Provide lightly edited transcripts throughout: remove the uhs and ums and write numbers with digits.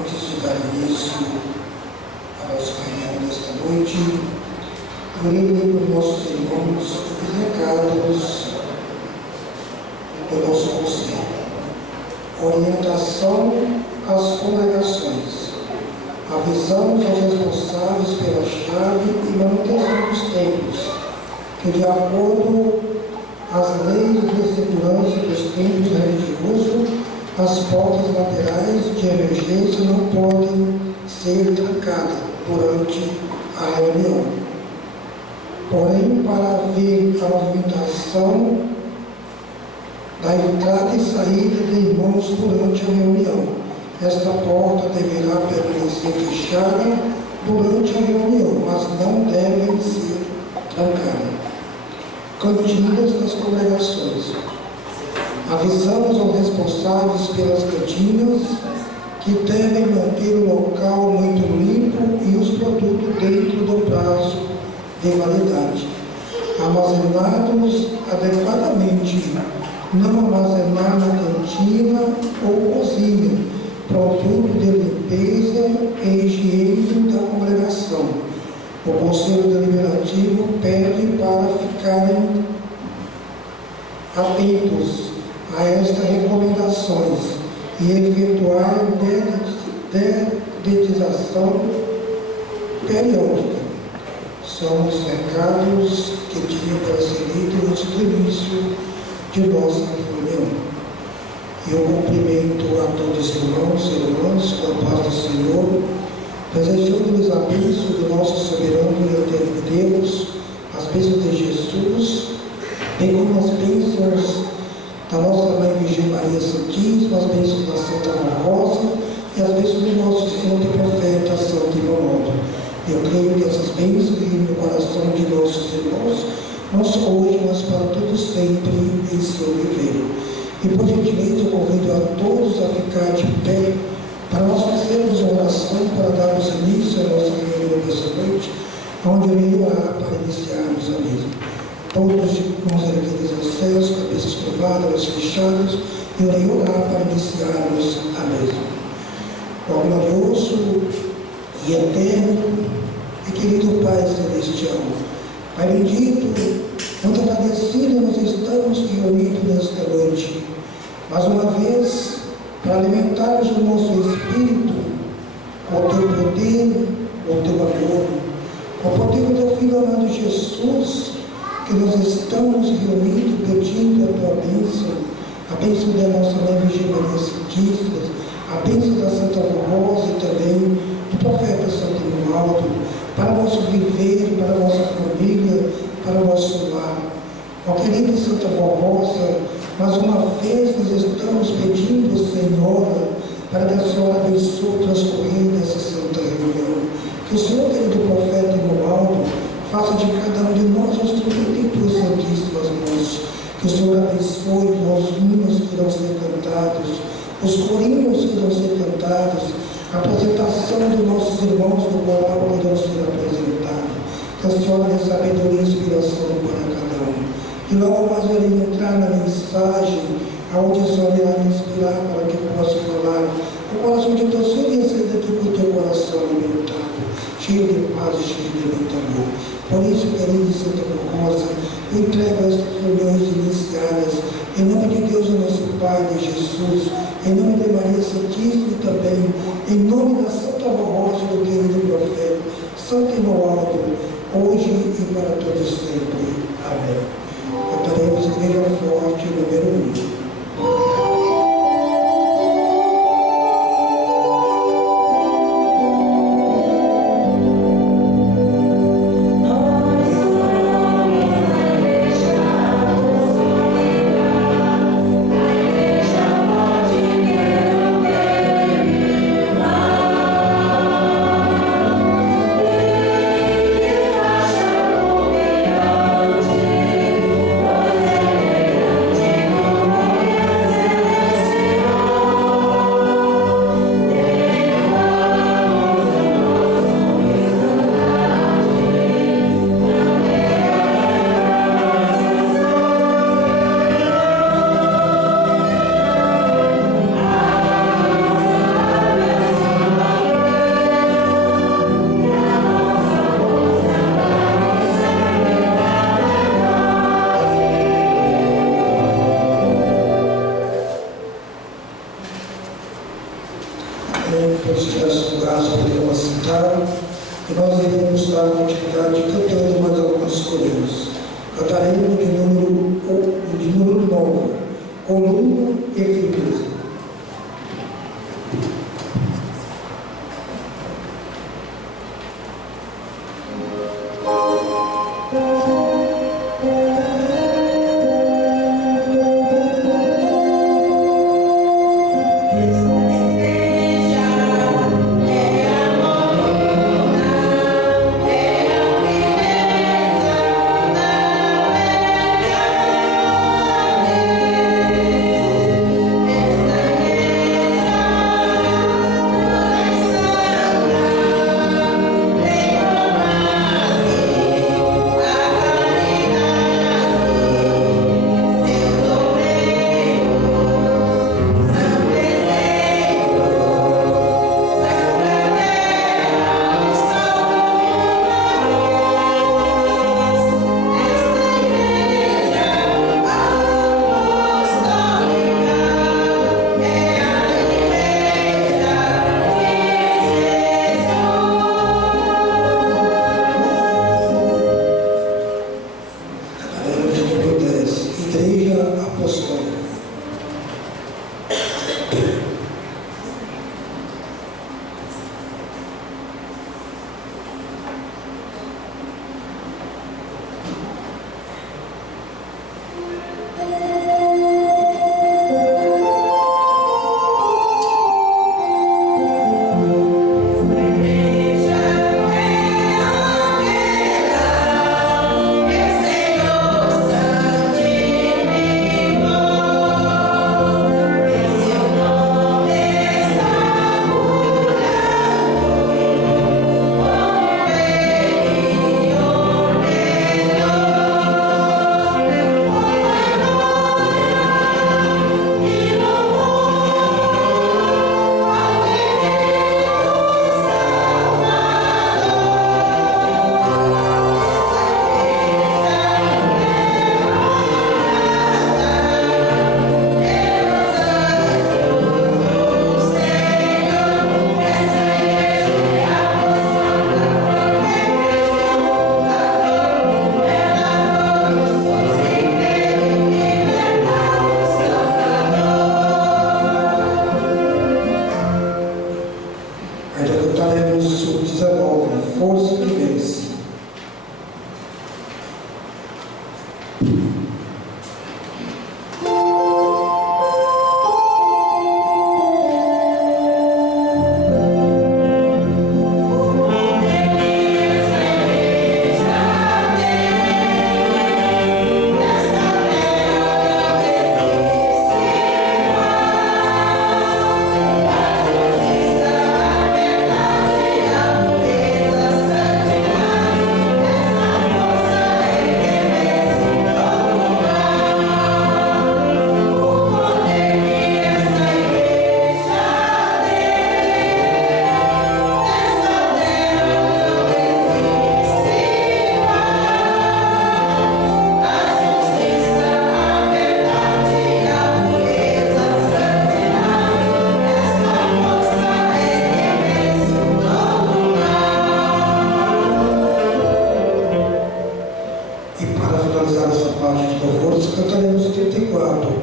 Antes de dar início à nossa reunião desta noite, orei por nossos irmãos os recados do nosso conselho. Orientação às congregações. Avisamos aos responsáveis pela chave e manutenção dos templos, que de acordo às leis de segurança dos templos religiosos, as portas laterais de emergência não podem ser trancadas durante a reunião. Porém, para haver a movimentação da entrada e saída de irmãos durante a reunião, esta porta deverá permanecer fechada durante a reunião, mas não devem ser trancadas. Cantinas das congregações. Avisamos aos responsáveis pelas cantinas que devem manter o local muito limpo e os produtos dentro do prazo de validade, armazenados adequadamente, não armazenar na cantina ou cozinha produto de limpeza e higiene da congregação. O Conselho Deliberativo pede para ficarem atentos a estas recomendações e efetuar dedetização periódica. São os recados que tinham para ser lidos antes do início de nossa reunião. Eu cumprimento a todos os irmãos e irmãs com a paz do Senhor, desejando-lhes a bênção do nosso soberano e eterno Deus, as bênçãos de Jesus, bem como as bênçãos da nossa Mãe Virgem Maria Santíssima, as bênçãos da Santa Rosa e as bênçãos do nosso santo e profeta Santo Ivanildo. Eu creio que essas bênçãos vivem no coração de nossos irmãos, não só hoje, mas para todos sempre em seu viver. E por gentileza eu convido a todos a ficar de pé para nós fazermos uma oração para darmos início à nossa reunião dessa noite, onde eu irei orar para iniciarmos a mesma. Todos com os erguidos aos céus, cabeças curvadas, olhos fechados, eu irei orar para iniciarmos a mesma. Ó glorioso e eterno e querido Pai Celestial, Pai bendito, muito agradecido nós estamos reunidos nesta noite, mais uma vez, para alimentarmos o nosso espírito com o teu poder, com o teu amor, com o poder do teu Filho amado Jesus, que nós estamos reunidos pedindo a tua bênção, a bênção da nossa Mãe Virgem Maria Santíssima, a bênção da Santa Rosa e também do profeta Santo Ivanildo, para o nosso viver, para a nossa família, para o nosso lar. Ó querida Santa Rosa, mais uma vez nós estamos pedindo, Senhora, para que a Senhora abençoe o transcorrer dessa santa reunião. Que o Senhor, querido profeta Ivanildo, faça de cada um de nós um instrumento em tuas santíssimas mãos. Que o Senhor abençoe os hinos que irão ser cantados, os corinhos que irão ser cantados, a apresentação dos nossos irmãos do coral que irão ser apresentados. Que a Senhora dê sabedoria e inspiração para cada um. E logo mais eu irei entrar na mensagem, aonde a Senhora irá me inspirar para que eu possa falar. O coração de Deus seria sair daqui com o teu coração alimentado, cheio de paz e cheio de muito amor. Por isso, querida Santa Rosa, eu entrego estas reuniões iniciadas, em nome de Deus, o nosso Pai, de Jesus, em nome de Maria Santíssima e também, em nome da Santa Rosa, do querido profeta, Santo Ivanildo, hoje e para todos sempre. Amém. Cantaremos Igreja Forte, número 1.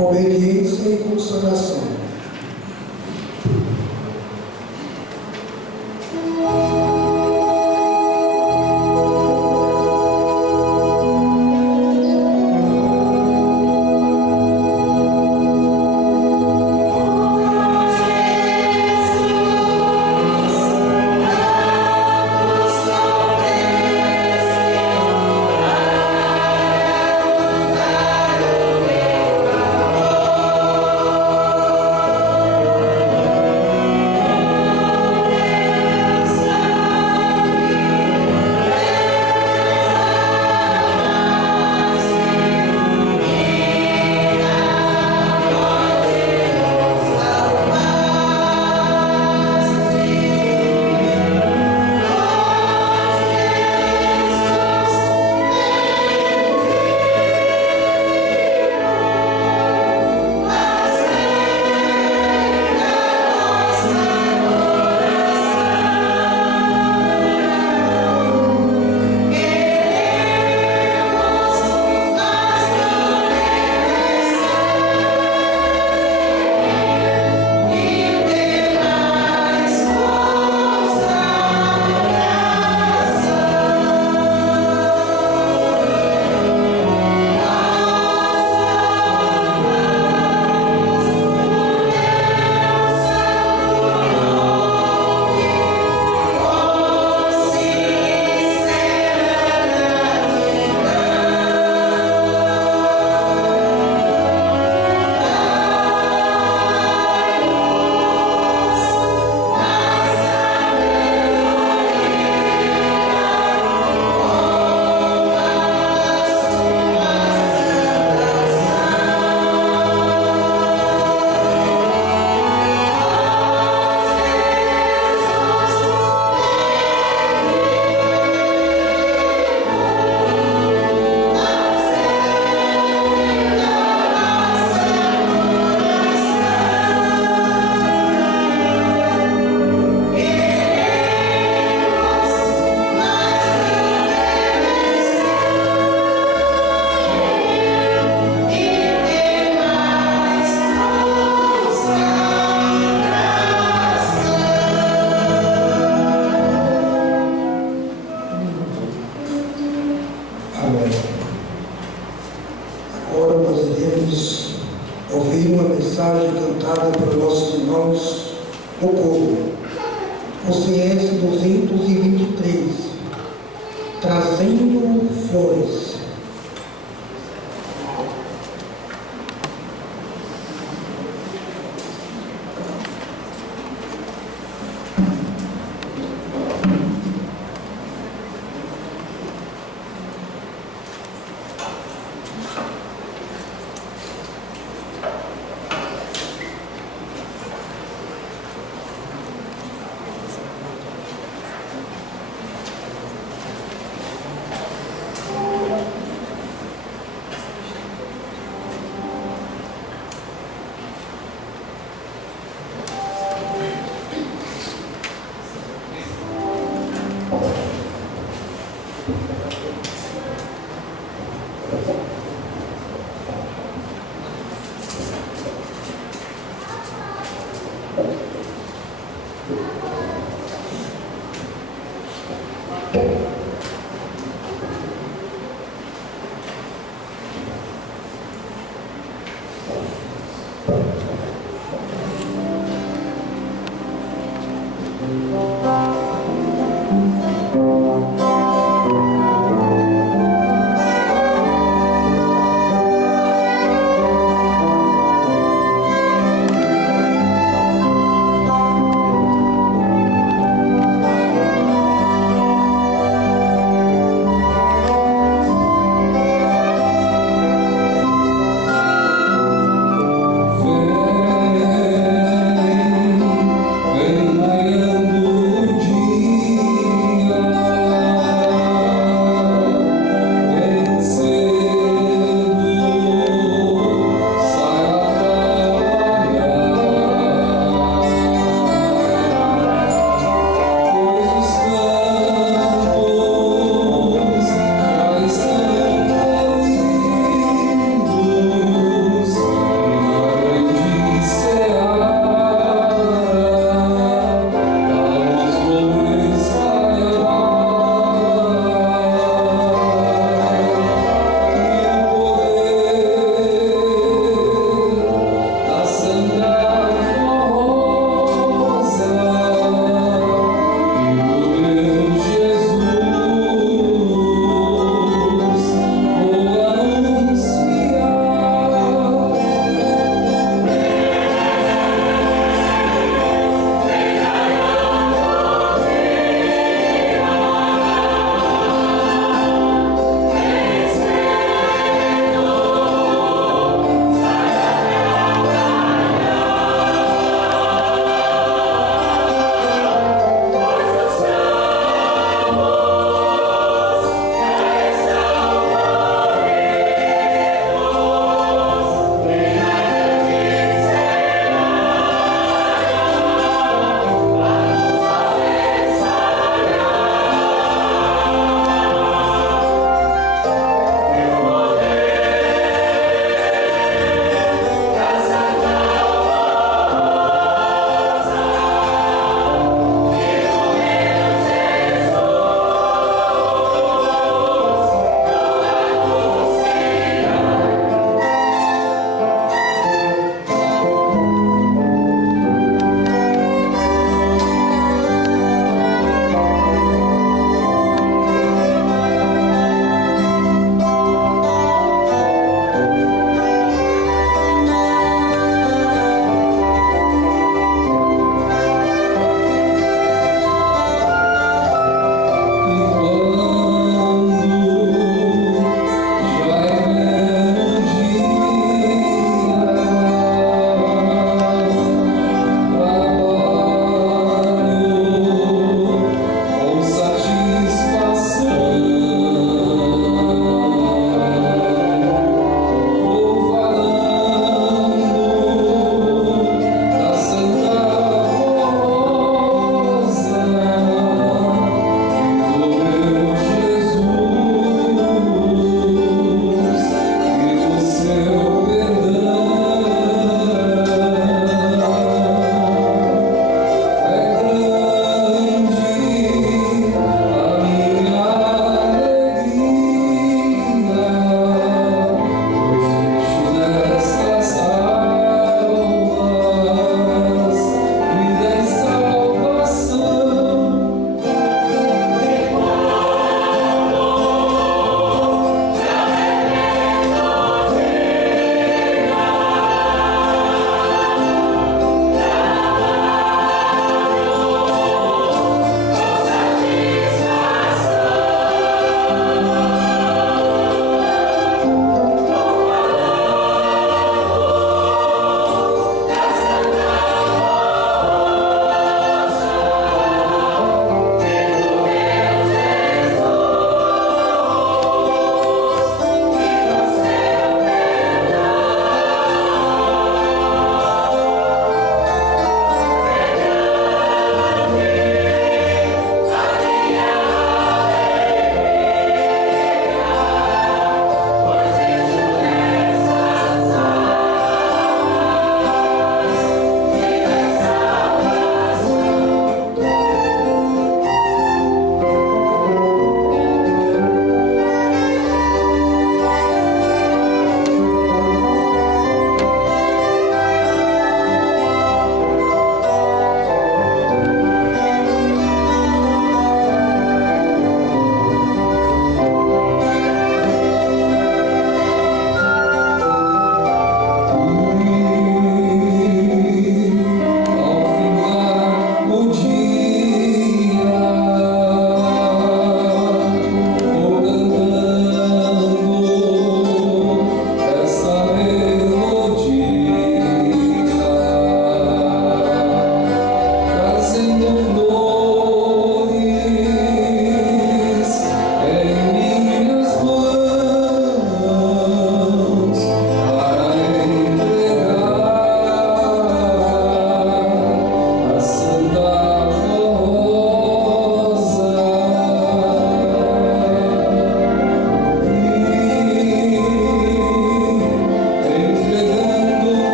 obediência e consagração.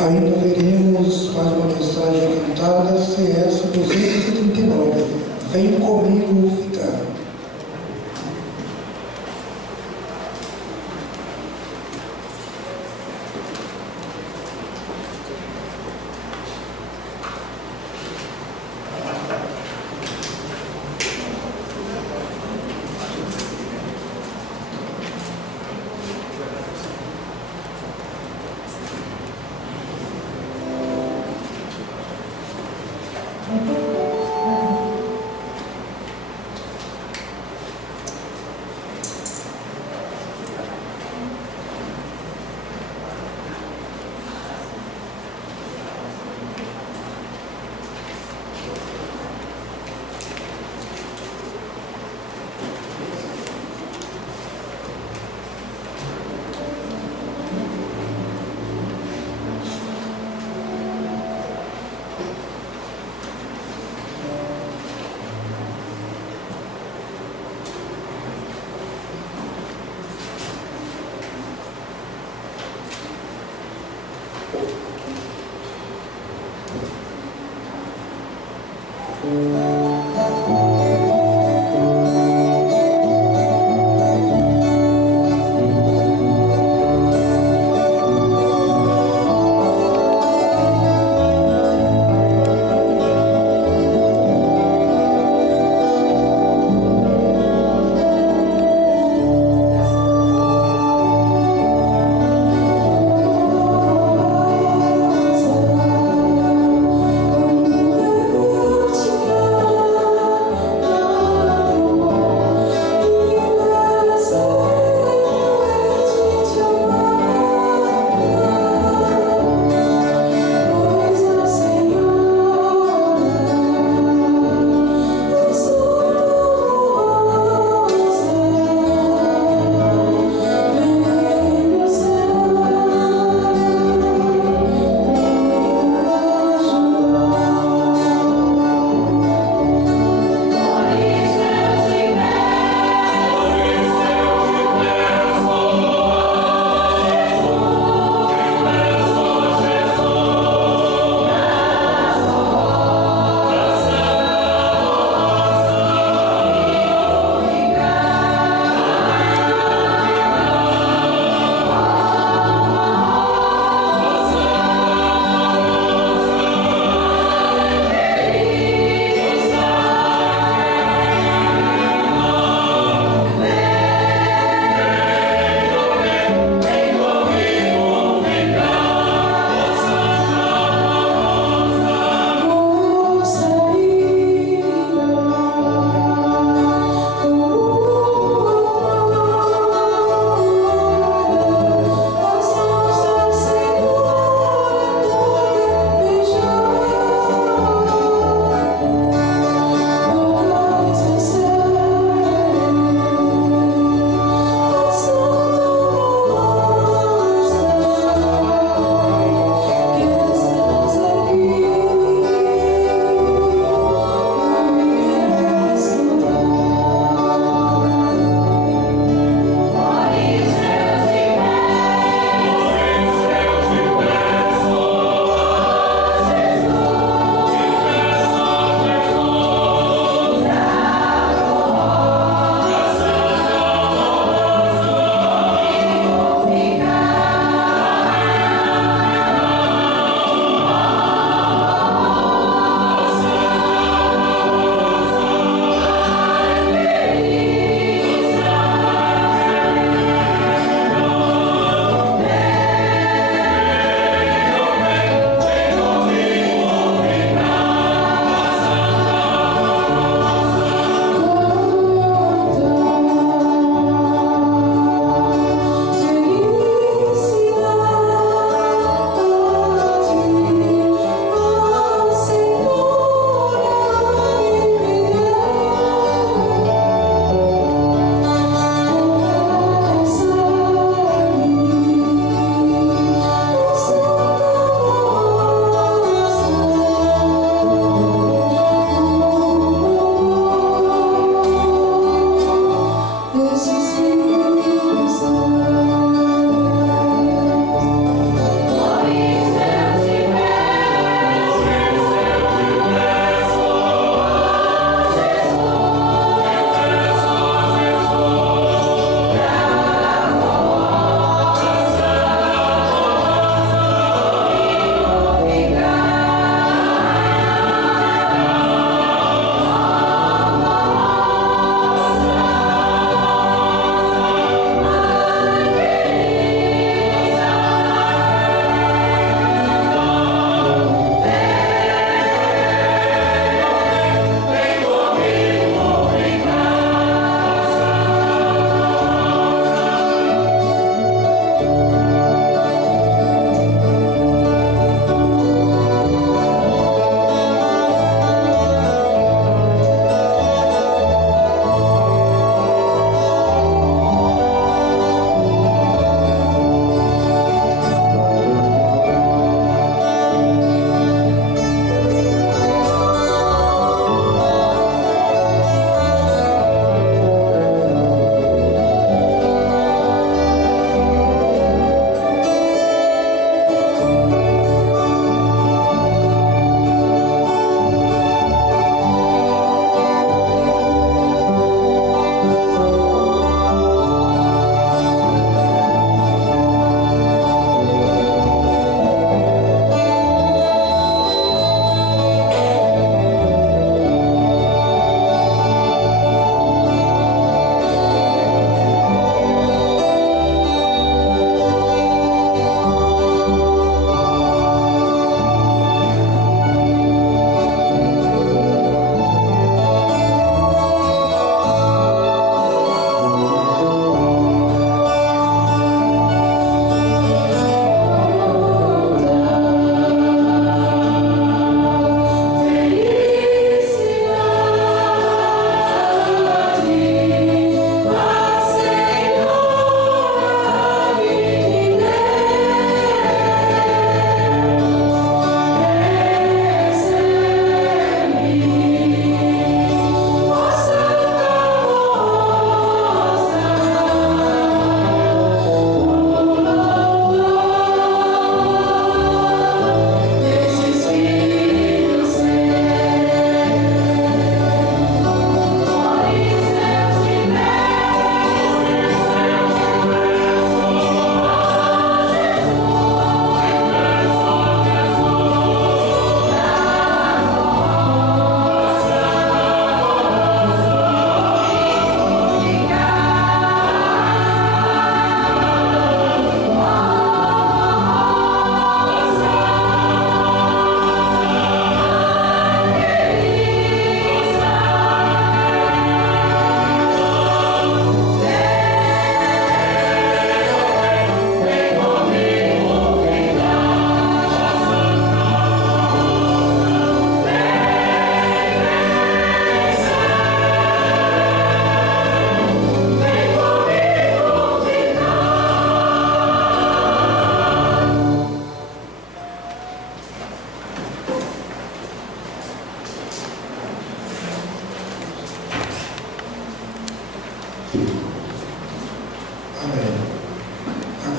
Ainda veremos mais uma mensagem cantada, CS 239. Vem comigo ficar.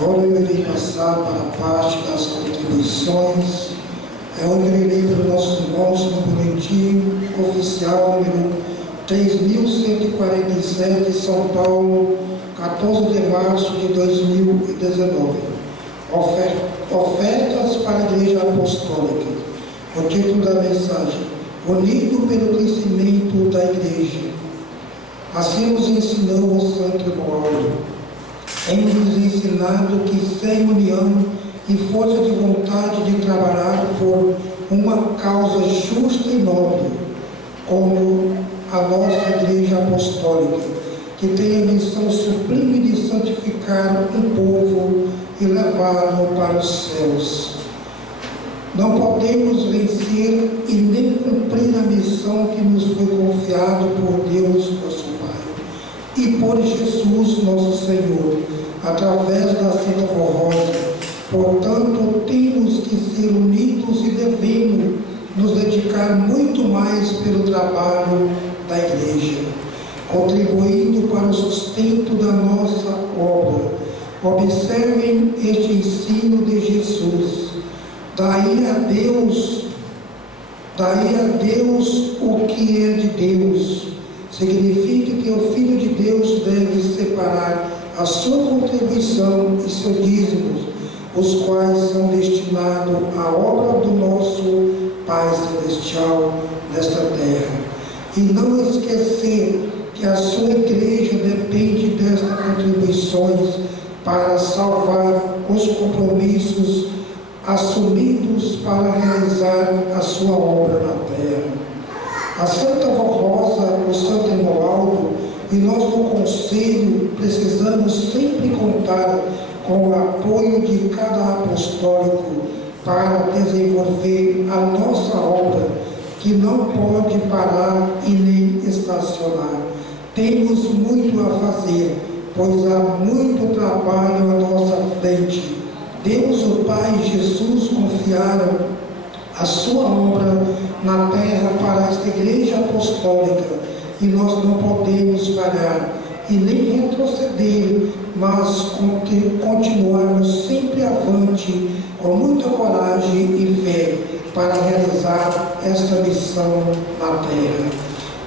Agora eu irei passar para a parte das contribuições. Eu irei ler para os nossos irmãos no boletim oficial número 3.147, São Paulo, 14 de março de 2019. Ofertas para a Igreja Apostólica. O título da mensagem: Unido pelo crescimento da Igreja. Assim nos ensinou o Santo Paulo. Tem-nos ensinado que sem união e força de vontade de trabalhar por uma causa justa e nobre, como a nossa Igreja Apostólica, que tem a missão sublime de santificar um povo e levá-lo para os céus. Não podemos vencer e nem cumprir a missão que nos foi confiada por Deus, nosso Pai, e por Jesus, nosso Senhor, através da Santa Forrosa. Portanto, temos que ser unidos e devemos nos dedicar muito mais pelo trabalho da Igreja, contribuindo para o sustento da nossa obra. Observem este ensino de Jesus. Daí a Deus o que é de Deus. Significa que o Filho de Deus deve separar a sua contribuição e seus dízimos, os quais são destinados à obra do nosso Pai Celestial nesta terra. E não esquecer que a sua igreja depende destas contribuições para salvar os compromissos assumidos para realizar a sua obra na terra. A Santa Forrosa, o Santo Romualdo e nós do Conselho precisamos sempre contar com o apoio de cada apostólico para desenvolver a nossa obra, que não pode parar e nem estacionar. Temos muito a fazer, pois há muito trabalho à nossa frente. Deus, o Pai e Jesus confiaram a sua obra na terra para esta Igreja Apostólica, e nós não podemos falhar e nem retroceder, mas continuarmos sempre avante, com muita coragem e fé, para realizar esta missão na terra.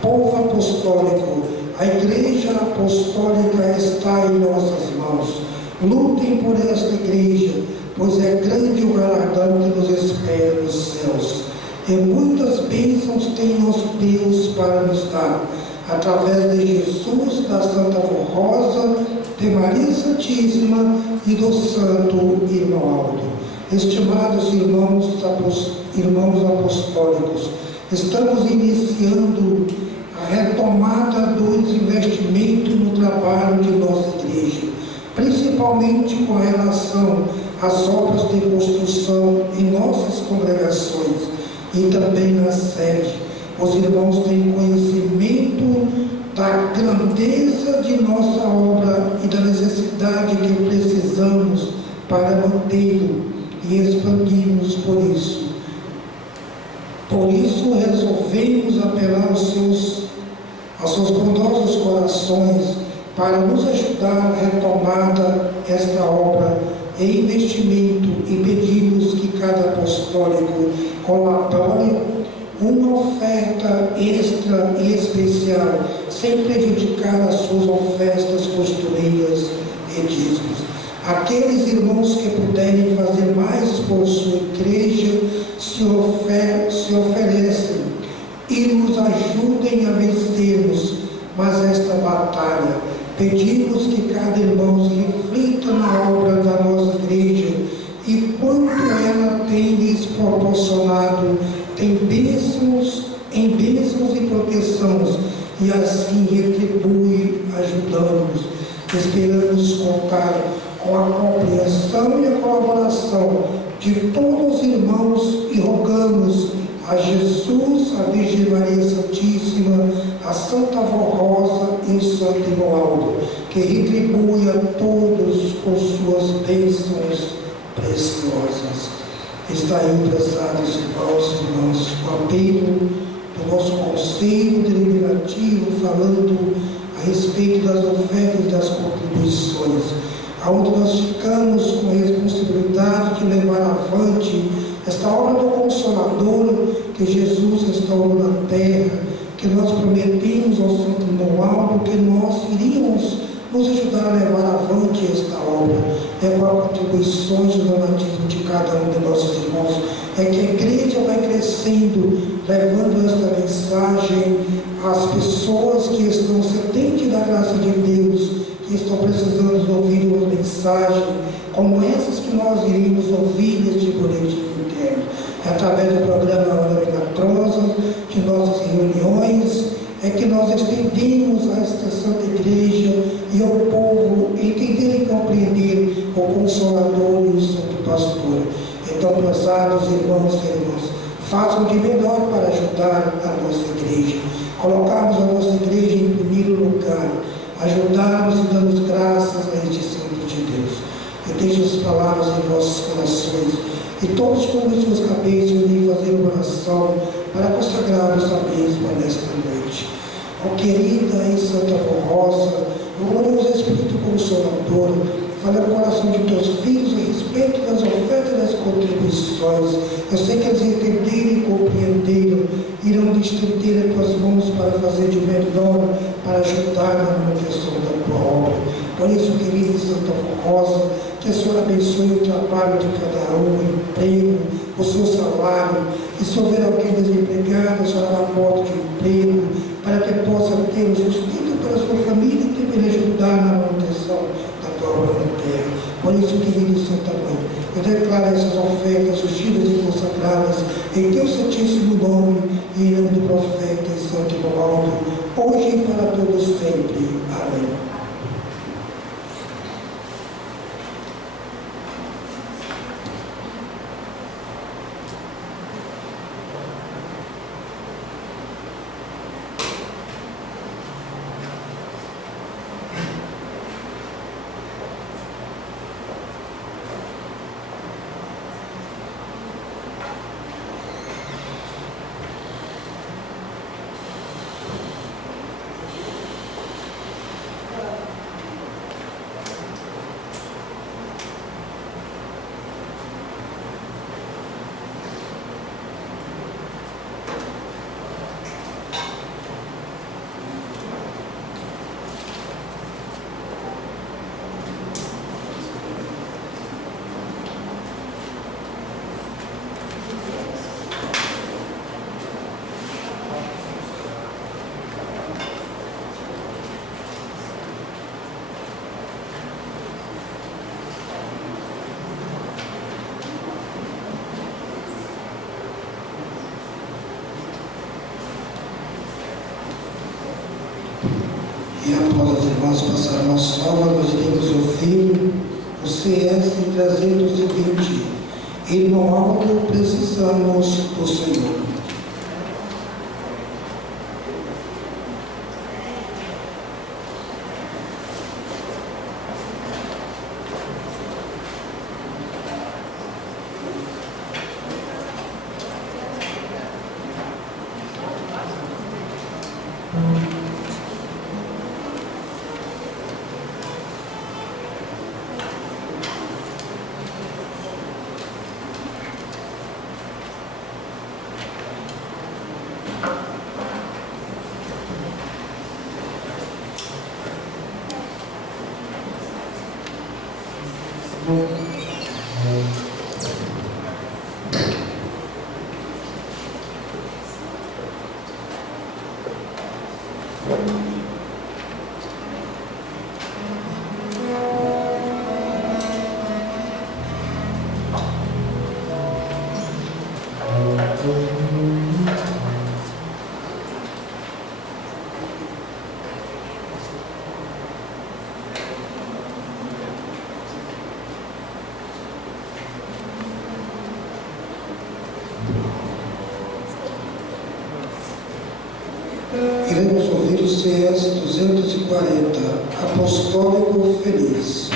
Povo apostólico, a Igreja Apostólica está em nossas mãos. Lutem por esta igreja, pois é grande o galardão que nos espera nos céus. E muitas bênçãos tem nosso Deus para nos dar, através de Jesus, da Santa Forrosa, de Maria Santíssima e do Santo Romualdo. Estimados irmãos apostólicos, estamos iniciando a retomada dos investimentos no trabalho de nossa igreja, principalmente com relação às obras de construção em nossas congregações e também na sede. Os irmãos têm conhecimento da grandeza de nossa obra e da necessidade que precisamos para mantê-lo e expandirmos por isso. Por isso, resolvemos apelar aos seus bondosos corações para nos ajudar a retomada esta obra e investimento, e pedimos que cada apostólico colabore uma oferta extra e especial, sem prejudicar as suas ofertas costureiras e dízimos. Aqueles irmãos que puderem fazer mais por sua igreja se oferecem e nos ajudem a vencermos mais esta batalha. Pedimos que cada irmão reflita na obra da nossa igreja e quanto ela tem lhes proporcionado em bênçãos e proteções, e assim retribui ajudando-nos. Esperamos contar com a compreensão e a colaboração de todos os irmãos e rogamos a Jesus, a Virgem Maria Santíssima, a Santa Forrosa e o Santo Romualdo, que retribui a todos com suas bênçãos preciosas. Está aí, prezados irmãos, o apelo do nosso Conselho Deliberativo, falando a respeito das ofertas e das contribuições. onde nós ficamos com a responsabilidade de levar avante esta obra do Consolador que Jesus restaurou na terra, que nós prometemos ao Santo Noaldo que nós iríamos nos ajudar a levar avante esta obra, levar contribuições do donatismo de cada um de nossos irmãos, é que a igreja vai crescendo, levando esta mensagem às pessoas que estão sedentas da graça de Deus, que estão precisando de ouvir uma mensagem como essas que nós iremos ouvir neste boletim interno. É através do programa Hora Milagrosa, de nossas reuniões, é que nós estendemos a esta Santa Igreja e ao povo entender e compreender o Consolador e o Santo Pastor. Então, prezados irmãos e irmãs, façam de melhor para ajudar a nossa igreja, colocarmos a nossa igreja em primeiro lugar, ajudarmos e darmos graças a este Santo de Deus. Eu deixo as palavras em vossos corações e todos com as suas cabeças irem fazer uma oração para consagrarmos a mesma nesta noite. Ó querida e Santa Rosa, o glorioso Espírito Consolador, fala no coração de teus filhos a respeito das ofertas e das contribuições. Eu sei que eles entenderam e compreenderam, irão estender as tuas mãos para fazer de melhor, para ajudar na manutenção da tua obra. Por isso, querida Santa Rosa, que a Senhora abençoe o trabalho de cada um, o emprego, o seu salário, e se houver alguém desempregado, a Senhora dá porta de emprego, para que possa ter o sustento para a sua família e também ajudar na manutenção da tua obra na terra. Por isso, querida Santa Mãe, eu declaro essas ofertas ungidas e consagradas em teu santíssimo nome e em nome do profeta e Santo Noaldo, hoje e para todos sempre. Amém. E após os irmãos passaram a sova, nós iremos ouvir o CS 320. Irmão Aldo, precisamos do Senhor. Iremos ouvir o CS 240, Apostólico Feliz.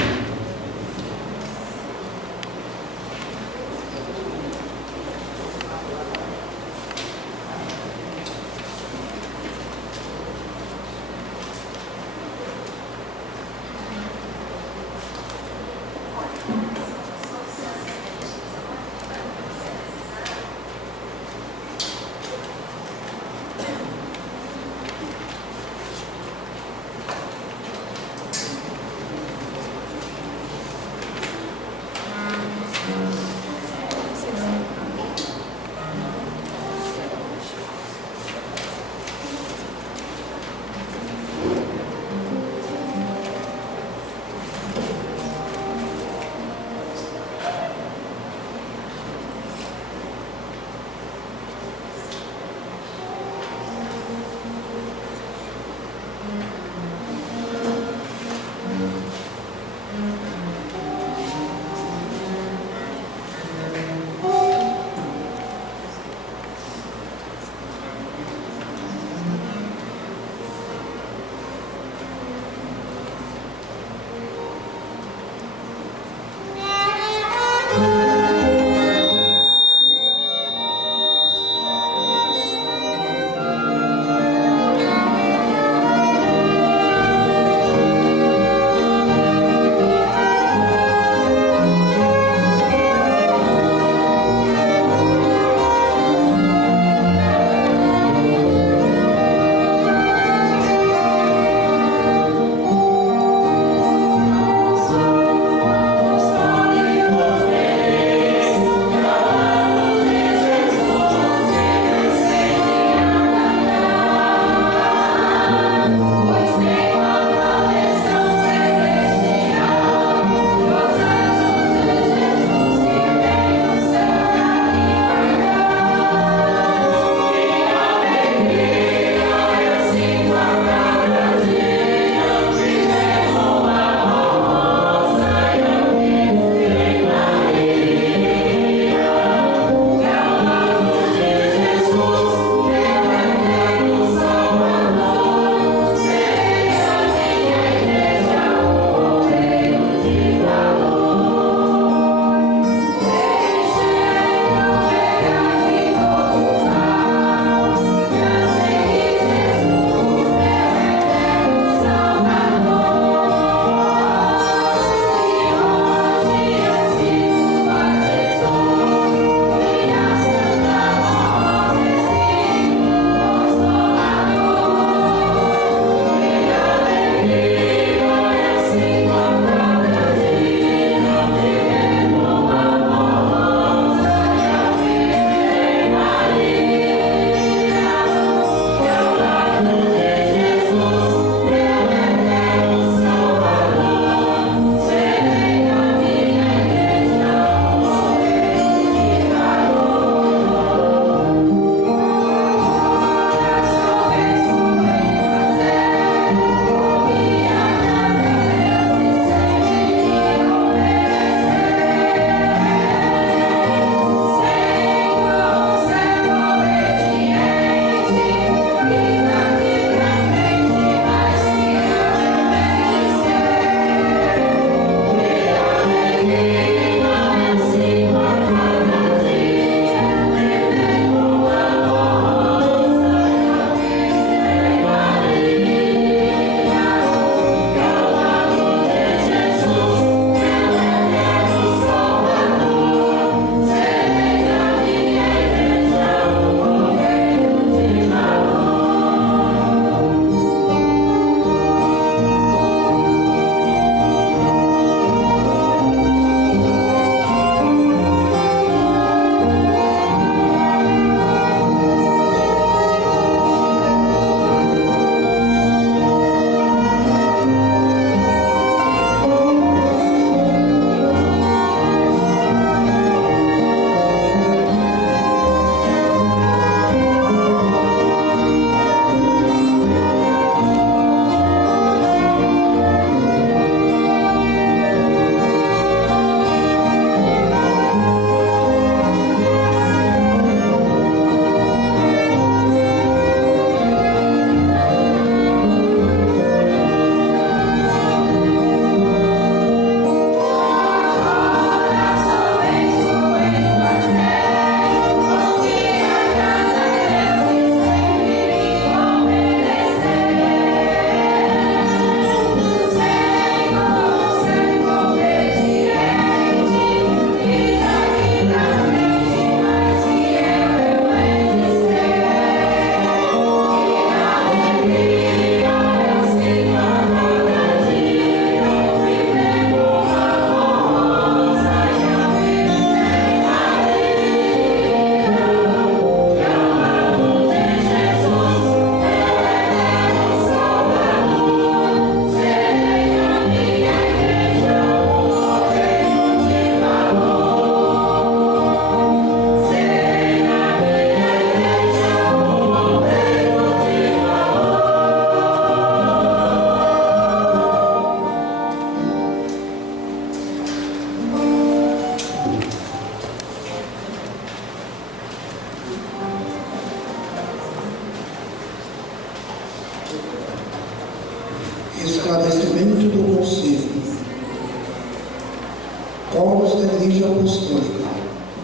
Coros da Igreja Apostólica.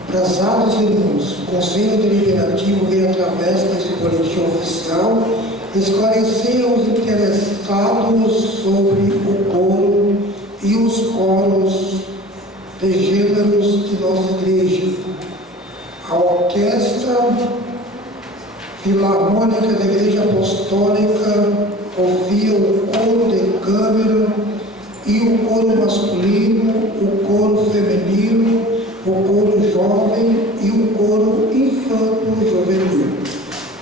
Prezados irmãos, o Conselho Deliberativo veio, através desse boletim oficial, esclarecer aos interessados sobre o coro e os coros de gêneros de nossa igreja. A Orquestra Filarmônica da Igreja Apostólica ouvia o coro de câmara e o coro masculino, o coro feminino, o coro jovem e o coro infanto-juvenil.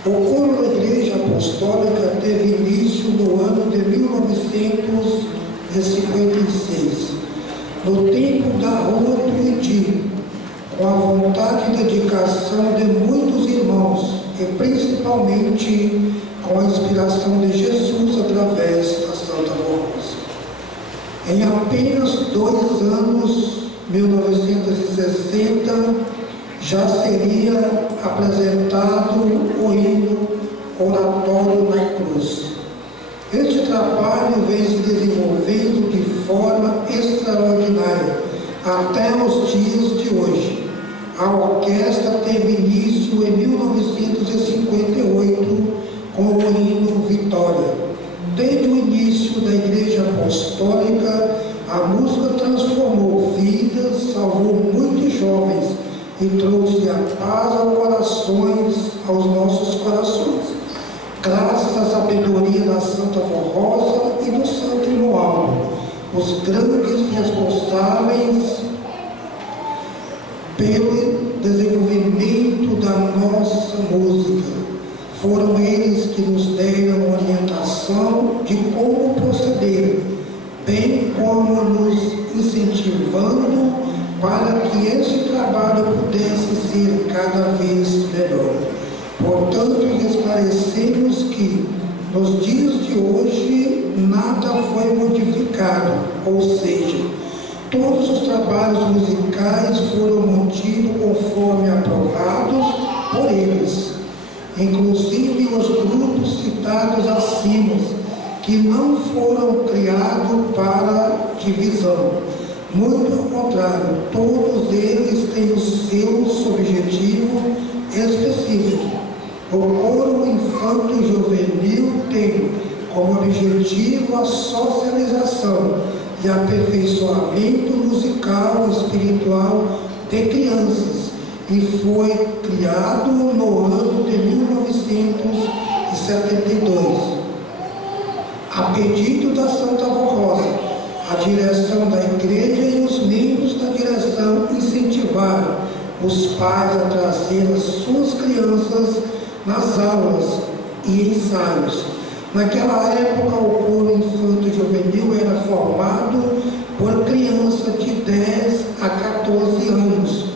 O coro da Igreja Apostólica teve início no ano de 1956, no tempo da Rua do Edi, com a vontade e dedicação de muitos irmãos, e principalmente com a inspiração de Jesus através da Santa Rosa. Em apenas 2 anos, 1960, já seria apresentado o hino Oratório na Cruz. Este trabalho vem se desenvolvendo de forma extraordinária até os dias de hoje. A orquestra teve início em 1958 com o hino Vitória. Desde o início da Igreja Apostólica, a música transformou vidas, salvou muitos jovens e trouxe a paz aos nossos corações. Graças à sabedoria da Santa Forrosa e do Santo Inoaldo, os grandes responsáveis pelo desenvolvimento da nossa música. Foram eles que nos deram orientação de como proceder, bem como nos incentivando para que esse trabalho pudesse ser cada vez melhor. Portanto, esclarecemos que, nos dias de hoje, nada foi modificado, ou seja, todos os trabalhos musicais foram mantidos conforme aprovados por eles, inclusive os grupos citados acima, que não foram criados para divisão. Muito ao contrário, todos eles têm os seus objetivos específicos. O coro infanto-juvenil tem como objetivo a socialização e aperfeiçoamento musical e espiritual de crianças, e foi criado no ano de 1972. A pedido da Santa Rosa, a direção da igreja e os membros da direção incentivaram os pais a trazer as suas crianças nas aulas e ensaios. Naquela época, o coro infanto-juvenil era formado por crianças de 10 a 14 anos,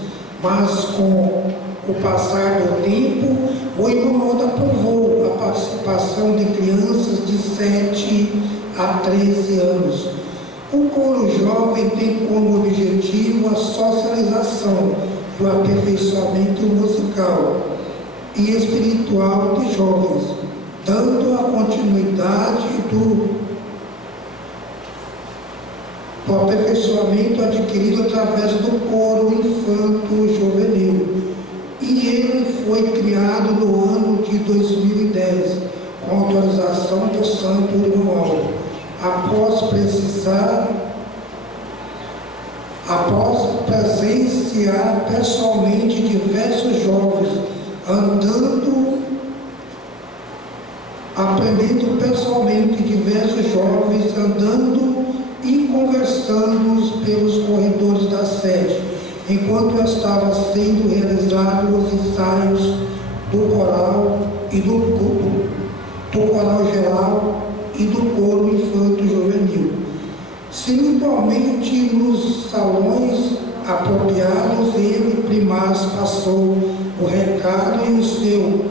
mas com o passar do tempo, o irmão aprovou a participação de crianças de 7 a 13 anos. O coro jovem tem como objetivo a socialização do aperfeiçoamento musical e espiritual de jovens, dando a continuidade do aperfeiçoamento adquirido através do coro infanto-juvenil. E ele foi criado no ano de 2010, com autorização do Santo Inoaldo, após presenciar pessoalmente diversos jovens aprendendo pessoalmente diversos jovens andando e conversando pelos corredores da sede, enquanto estavam sendo realizados os ensaios do coral e do coral geral e do coro infanto-juvenil. Simultaneamente, nos salões apropriados, ele, primaz, passou o recado e o seu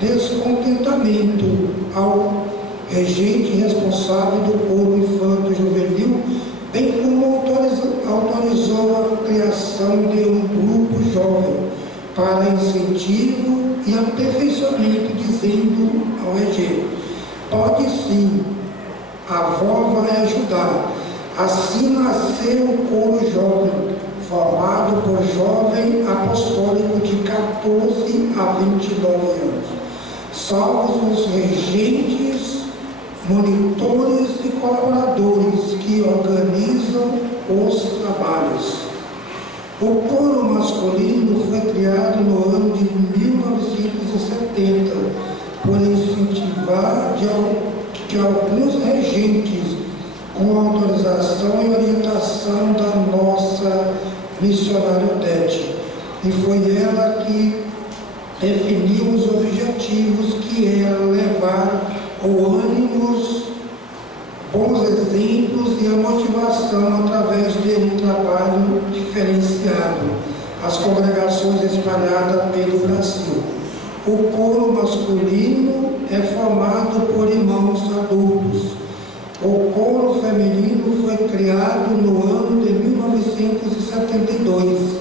descontentamento ao regente responsável do coro infanto-juvenil, bem como autorizou a criação de um grupo jovem para incentivo e aperfeiçoamento, dizendo ao regente: pode sim, a avó vai ajudar. Assim nasceu o coro jovem, o jovem apostólico de 14 a 29 anos, salvos os regentes, monitores e colaboradores que organizam os trabalhos. O coro masculino foi criado no ano de 1970 por incentivar de alguns regentes com autorização e orientação da nossa missionária Odete. E foi ela que definiu os objetivos, que era levar o ânimo, bons exemplos e a motivação através de um trabalho diferenciado às congregações espalhadas pelo Brasil. O coro masculino é formado por irmãos adultos. O coro feminino foi criado no ano de 1972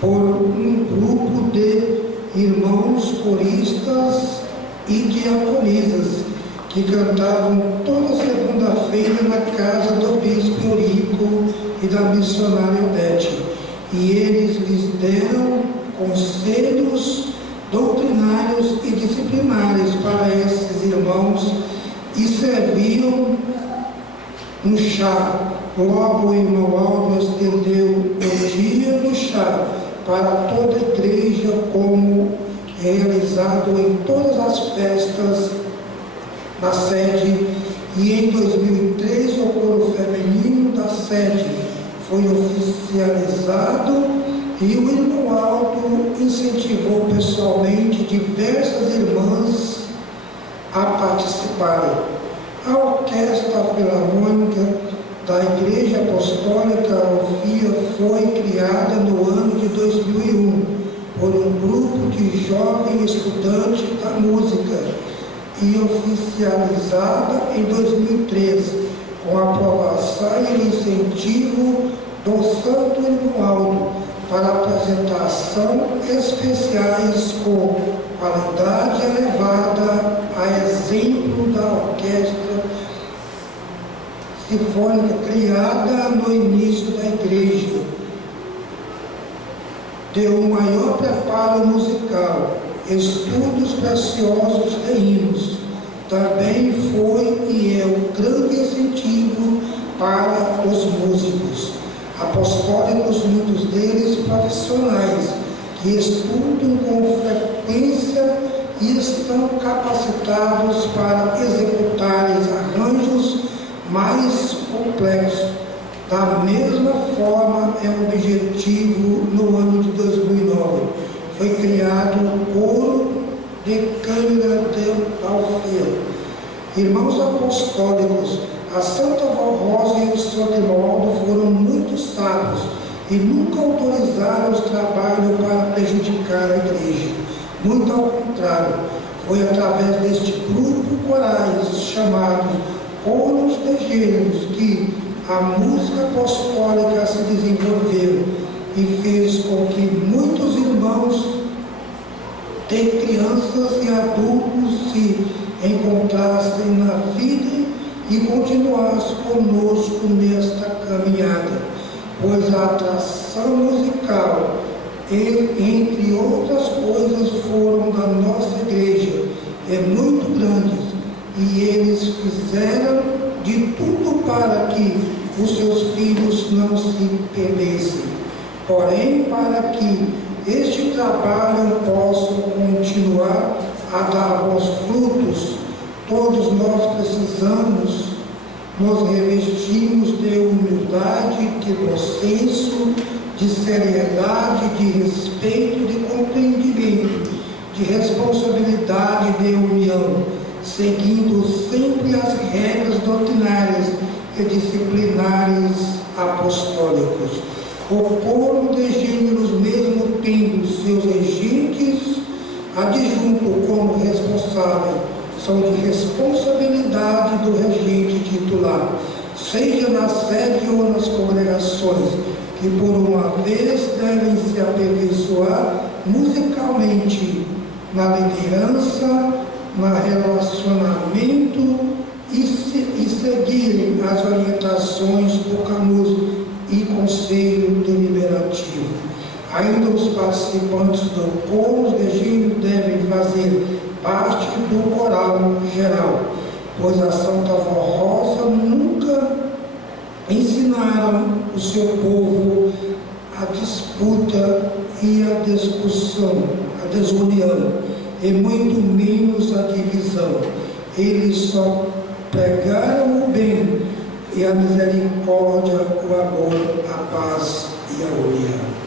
por um grupo de irmãos coristas e diaconisas que cantavam toda segunda-feira na casa do bispo Eurico e da missionária Odete. E eles lhes deram conselhos doutrinários e disciplinares para esses irmãos e serviam um chá. Logo o irmão Aldo estendeu o dia do chá para toda a igreja, como realizado em todas as festas na sede. E em 2003 o coro feminino da sede foi oficializado e o irmão Aldo incentivou pessoalmente diversas irmãs a participarem. A Orquestra Filarmônica da Igreja Apostólica Ofia foi criada no ano de 2001 por um grupo de jovens estudantes da música e oficializada em 2013, com a aprovação e incentivo do Santo Irmão Aldo para apresentação especiais com qualidade elevada, a exemplo da Orquestra Sinfônica criada no início da igreja. Deu um maior preparo musical, estudos preciosos de hinos. Também foi e é um grande incentivo para os músicos apostólicos, muitos deles profissionais, que estudam com frequência e estão capacitados para executar arranjos mais complexos. Da mesma forma, é um objetivo no ano de 2009. Foi criado o coro de câmara de Alfia. Irmãos apostólicos, a Santa Vó Rosa e o Santo Irmão Aldo foram muito sábios e nunca autorizaram os trabalhos para prejudicar a igreja. Muito ao contrário, foi através deste grupo corais chamados coros de gêneros que a música apostólica se desenvolveu e fez com que muitos irmãos de crianças e adultos se encontrassem na vida e continuassem conosco nesta caminhada, pois a atração musical, entre outras coisas, foram da nossa igreja, é muito grande, e eles fizeram de tudo para que os seus filhos não se perdessem. Porém, para que este trabalho possa continuar a dar bons frutos, todos nós precisamos nos revestirmos de humildade, de bom senso, de seriedade, de respeito, de compreendimento, de responsabilidade, de união, seguindo sempre as regras doutrinárias e disciplinares apostólicos. O coro de gêneros, mesmo tendo seus regentes adjunto como responsável, são de responsabilidade do regente titular, seja na sede ou nas congregações, que por uma vez devem se aperfeiçoar musicalmente na liderança, no relacionamento e seguirem as orientações do CAMUS e Conselho Deliberativo. Ainda os participantes do coro de gênero devem fazer parte do coral geral, pois a Santa Vó Rosa nunca ensinaram o seu povo a disputa e a discussão, a desunião, e muito menos a divisão. Eles só pregaram o bem e a misericórdia, o amor, a paz e a união.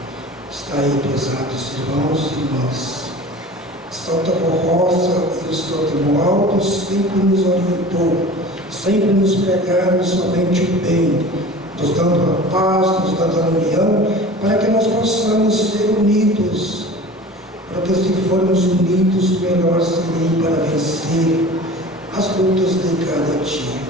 Está aí, pesados irmãos e irmãs. Santa Vó Rosa e o Santo Romualdo sempre nos orientou, sempre nos pregaram somente o bem, nos dando a paz, nos dando a união, para que nós possamos ser unidos, porque se formos unidos, melhor seria para vencer as lutas de cada dia.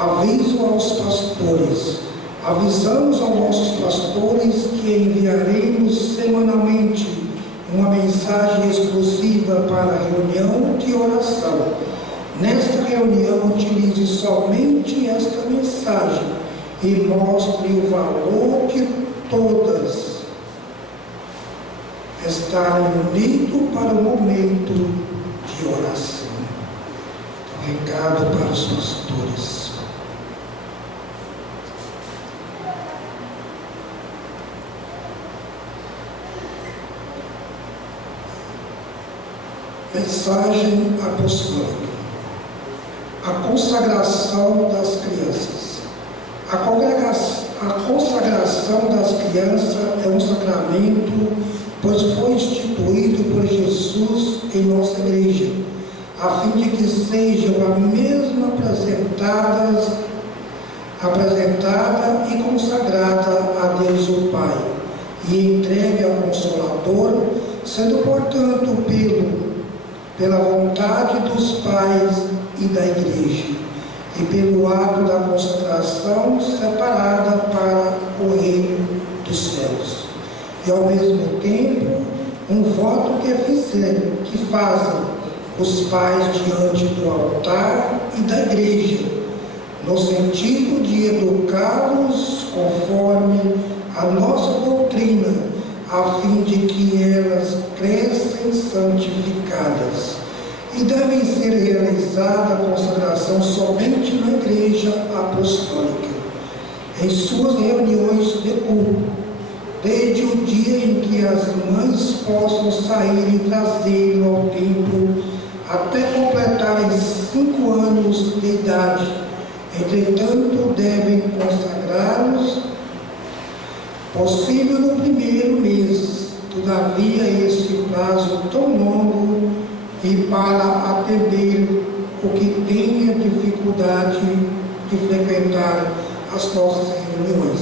Aviso aos pastores. Avisamos aos nossos pastores que enviaremos semanalmente uma mensagem exclusiva para a reunião de oração. Nesta reunião, utilize somente esta mensagem e mostre o valor de todas estarem unidos para o momento de oração. Recado para os pastores. Mensagem apostólica. A consagração das crianças. A consagração das crianças é um sacramento, pois foi instituído por Jesus em nossa igreja, a fim de que sejam a mesma apresentada e consagrada a Deus o Pai, e entregue ao Consolador, sendo, portanto, pela vontade dos pais e da igreja, e pelo ato da consagração separada para o reino dos céus. E ao mesmo tempo, um voto que fazem os pais diante do altar e da igreja, no sentido de educá-los conforme a nossa doutrina, a fim de que elas cresçam santificadas. E deve ser realizada a consagração somente na Igreja Apostólica, em suas reuniões de culto, desde o dia em que as mães possam sair e trazê-lo ao templo, até completarem 5 anos de idade. Entretanto, devem consagrá-los possível no primeiro mês. Todavia, esse prazo tão longo, e para atender o que tenha dificuldade de frequentar as nossas reuniões,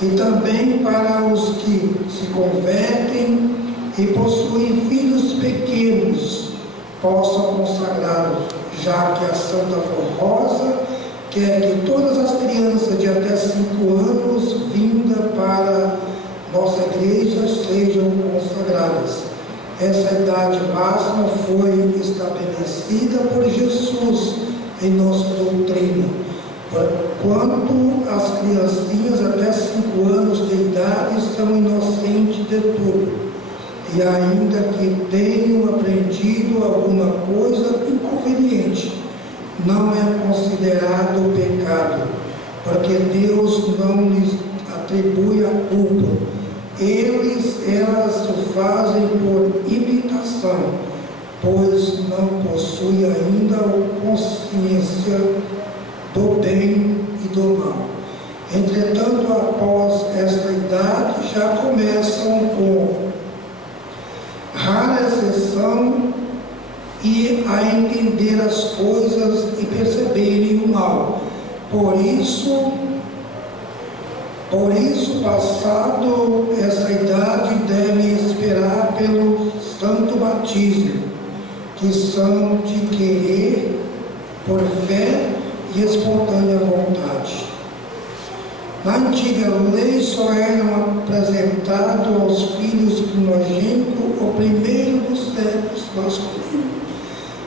e também para os que se convertem e possuem filhos pequenos, possam consagrá-los, já que a Santa Vó Rosa quer que todas as crianças de até 5 anos vinda para nossa igreja sejam consagradas. Essa idade máxima foi estabelecida por Jesus em nossa doutrina, quanto as criancinhas até 5 anos de idade são inocentes de tudo, e ainda que tenham aprendido alguma coisa inconveniente, não é considerado pecado, porque Deus não lhes atribui a culpa. Elas o fazem por imitação, pois não possuem ainda a consciência do bem e do mal. Entretanto, após esta idade, já começam com rara exceção e a entender as coisas e perceberem o mal. Por isso, passado essa idade, devem esperar pelo santo batismo, que são de querer por fé e espontânea vontade. Na antiga lei só eram apresentados aos filhos primogênitos o primeiro dos sexos masculino.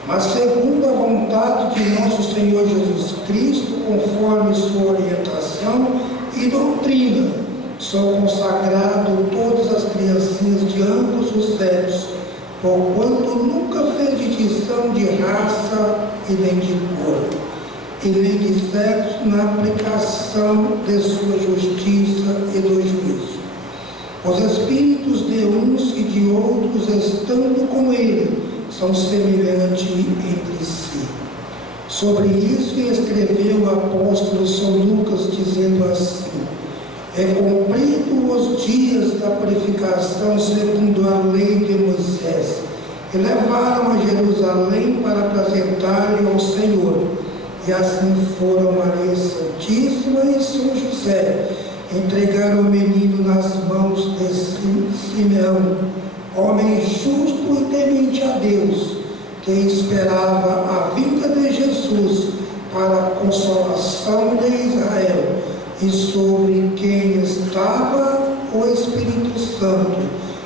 Mas segundo a vontade de nosso Senhor Jesus Cristo, conforme sua orientação e doutrina, Sou consagrado todas as criancinhas de ambos os sexos, porquanto nunca fez distinção de raça e nem de cor, e nem de sexo na aplicação de sua justiça e do juízo. Os espíritos de uns e de outros, estando com ele, são semelhantes entre si. Sobre isso escreveu o apóstolo São Lucas, dizendo assim: é cumprido os dias da purificação segundo a lei de Moisés, e levaram a Jerusalém para apresentar-lhe ao Senhor. E assim foram Maria Santíssima e São José, entregaram o menino nas mãos de Simeão, homem justo e temente a Deus, que esperava a vinda de Jesus para a consolação de Israel, e sobre quem estava o Espírito Santo,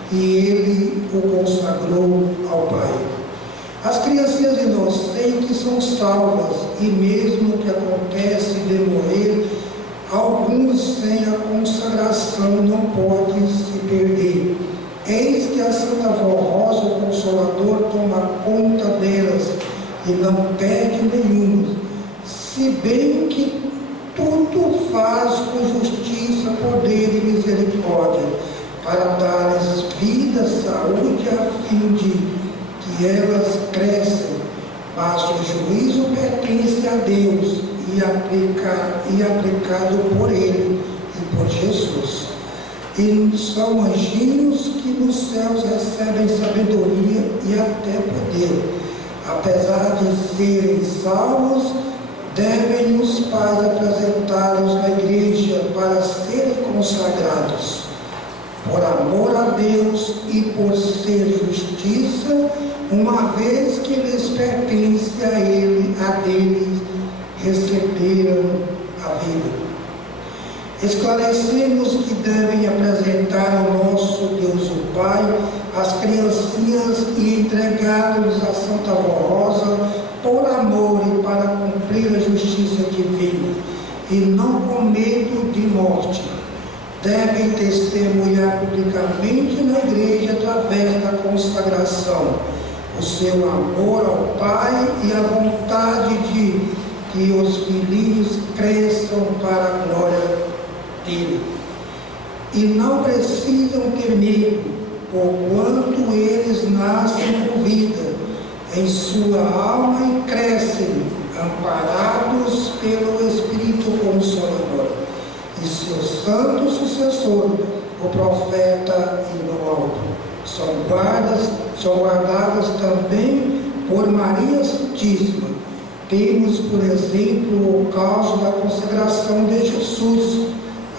e ele o consagrou ao Pai. As crianças inocentes são salvas, e mesmo que acontece de morrer, alguns sem a consagração não podem se perder. Eis que a Santa Vó Rosa, o Consolador, toma conta delas e não pede nenhuma, se bem que tudo faz com justiça, poder e misericórdia, para dar-lhes vida, saúde, a fim de que elas cresçam, mas o juízo pertence a Deus e aplicado por Ele e por Jesus. E são anjinhos que nos céus recebem sabedoria e até poder. Apesar de serem salvos, devem os pais apresentá-los na igreja para serem consagrados, por amor a Deus e por ser justiça, uma vez que lhes pertence a dele receberam a vida. Esclarecemos que devem apresentar ao nosso Deus o Pai as criancinhas e entregá-los a Santa Vó Rosa por amor e para cumprir a justiça divina, e não com medo de morte. Devem testemunhar publicamente na igreja através da consagração o seu amor ao Pai e a vontade de que os filhinhos cresçam para a glória dele. E não precisam ter medo, porquanto eles nascem com vida em sua alma e crescem, amparados pelo Espírito Consolador, e seu santo sucessor, o profeta Inoaldo. São guardadas também por Maria Santíssima. Temos, por exemplo, o caso da consagração de Jesus.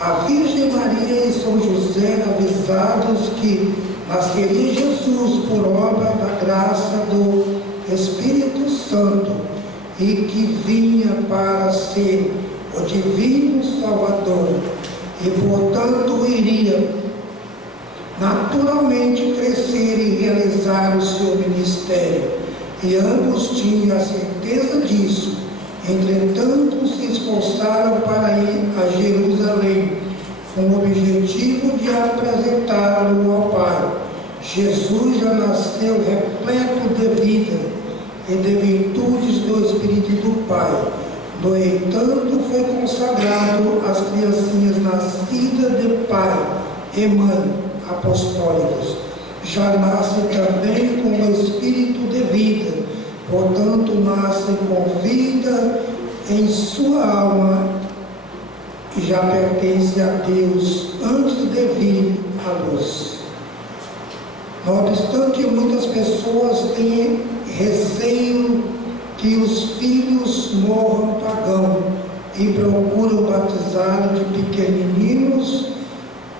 A Virgem Maria e São José, avisados que nasceria Jesus por obra da graça do Espírito Santo e que vinha para ser o divino Salvador e, portanto, iria naturalmente crescer e realizar o seu ministério. E ambos tinham a certeza disso. Entretanto, se esforçaram para ir a Jerusalém, com o objetivo de apresentá-lo ao Pai. Jesus já nasceu repleto de vida e de virtudes do Espírito do Pai. No entanto, foi consagrado às criancinhas nascidas de pai e mãe apostólicos. Já nasce também com o Espírito de vida, portanto, nasce com vida em sua alma e já pertence a Deus antes de vir à luz. Não obstante, muitas pessoas têm receio que os filhos morram pagãos e procuram batizá-los de pequenininhos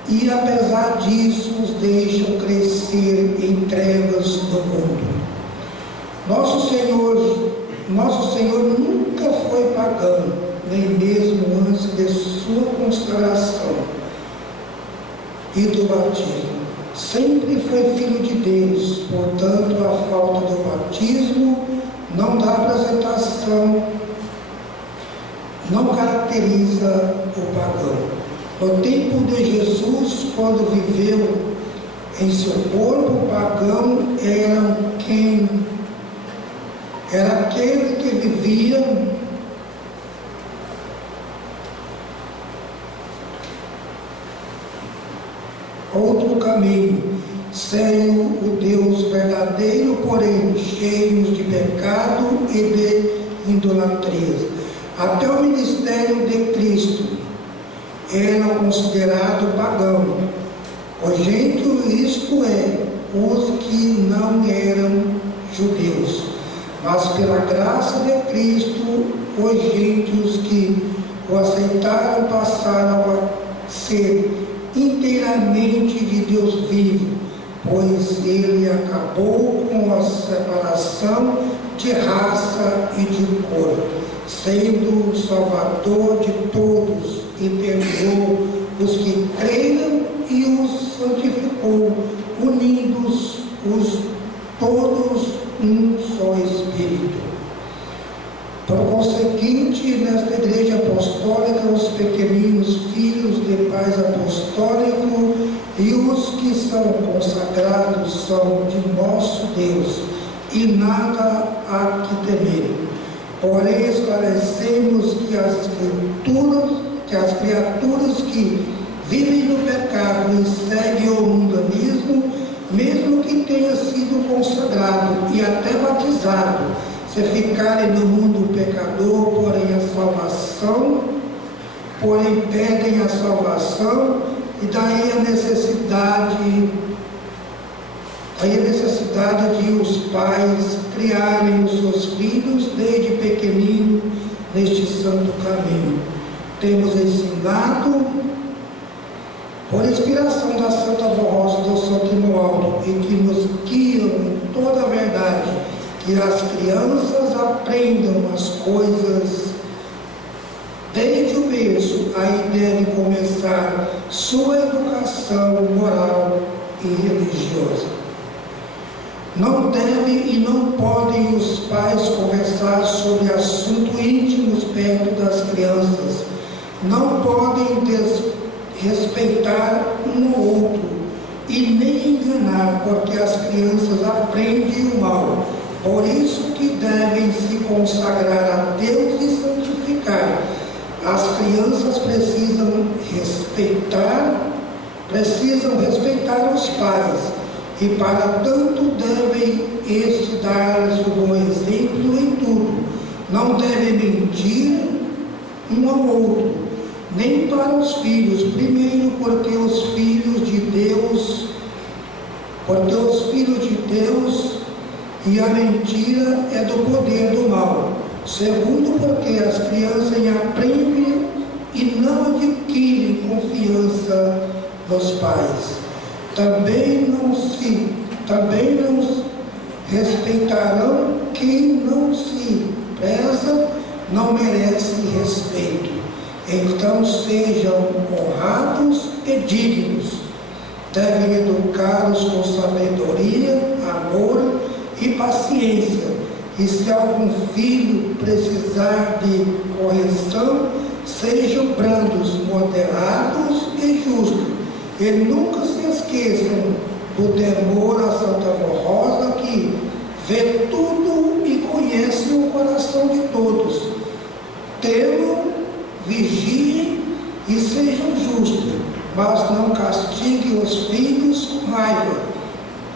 e, apesar disso, os deixam crescer em trevas do mundo. Nosso Senhor nunca foi pagão, nem mesmo antes de sua consagração e do batismo. Sempre foi filho de Deus, portanto, a falta do batismo não dá apresentação, não caracteriza o pagão. No tempo de Jesus, quando viveu em seu corpo pagão, era aquele que vivia outro caminho, sem o Deus verdadeiro, porém cheios de pecado e de idolatria. Até o ministério de Cristo era considerado pagão. Os gentios, isto é, os que não eram judeus, mas pela graça de Cristo, os gentios que o aceitaram passaram a ser inteiramente de Deus vivo, pois ele acabou com a separação de raça e de cor, sendo o Salvador de todos, e perdoou os que creram e os santificou, unindo-os todos um só Espírito. Por conseguinte, nesta igreja apostólica, os pequeninos filhos de pais apostólico e os que são consagrados são de nosso Deus, e nada há que temer. Porém, esclarecemos que as criaturas que vivem no pecado e seguem o mundanismo, mesmo que tenha sido consagrado e até batizado, se ficarem no mundo pecador, porém pedem a salvação, e daí a necessidade de os pais criarem os seus filhos desde pequenino neste santo caminho. Temos ensinado, por inspiração da Santa Rosa do Santo Romualdo, e que nos guiam em toda a verdade, que as crianças aprendam as coisas desde o berço. Aí deve começar sua educação moral e religiosa. Não devem e não podem os pais conversar sobre assuntos íntimos perto das crianças. Não podem desrespeitar um ou outro e nem enganar, porque as crianças aprendem o mal. Por isso que devem se consagrar a Deus e santificar. As crianças precisam respeitar os pais, e para tanto devem estes dar-lhes o bom exemplo em tudo. Não devem mentir um ao outro, nem para os filhos, primeiro porque os filhos de Deus e a mentira é do poder do mal. Segundo, porque as crianças aprendem e não adquirem confiança nos pais. Também não respeitarão quem não se preza, não merece respeito. Então sejam honrados e dignos. Devem educá-los com sabedoria, amor e paciência. E se algum filho precisar de correção, sejam brandos, moderados e justos. E nunca se esqueçam do temor a Santa Rosa, que vê tudo e conhece o coração de todos. Temam, vigiem e sejam justos, mas não castiguem os filhos com raiva.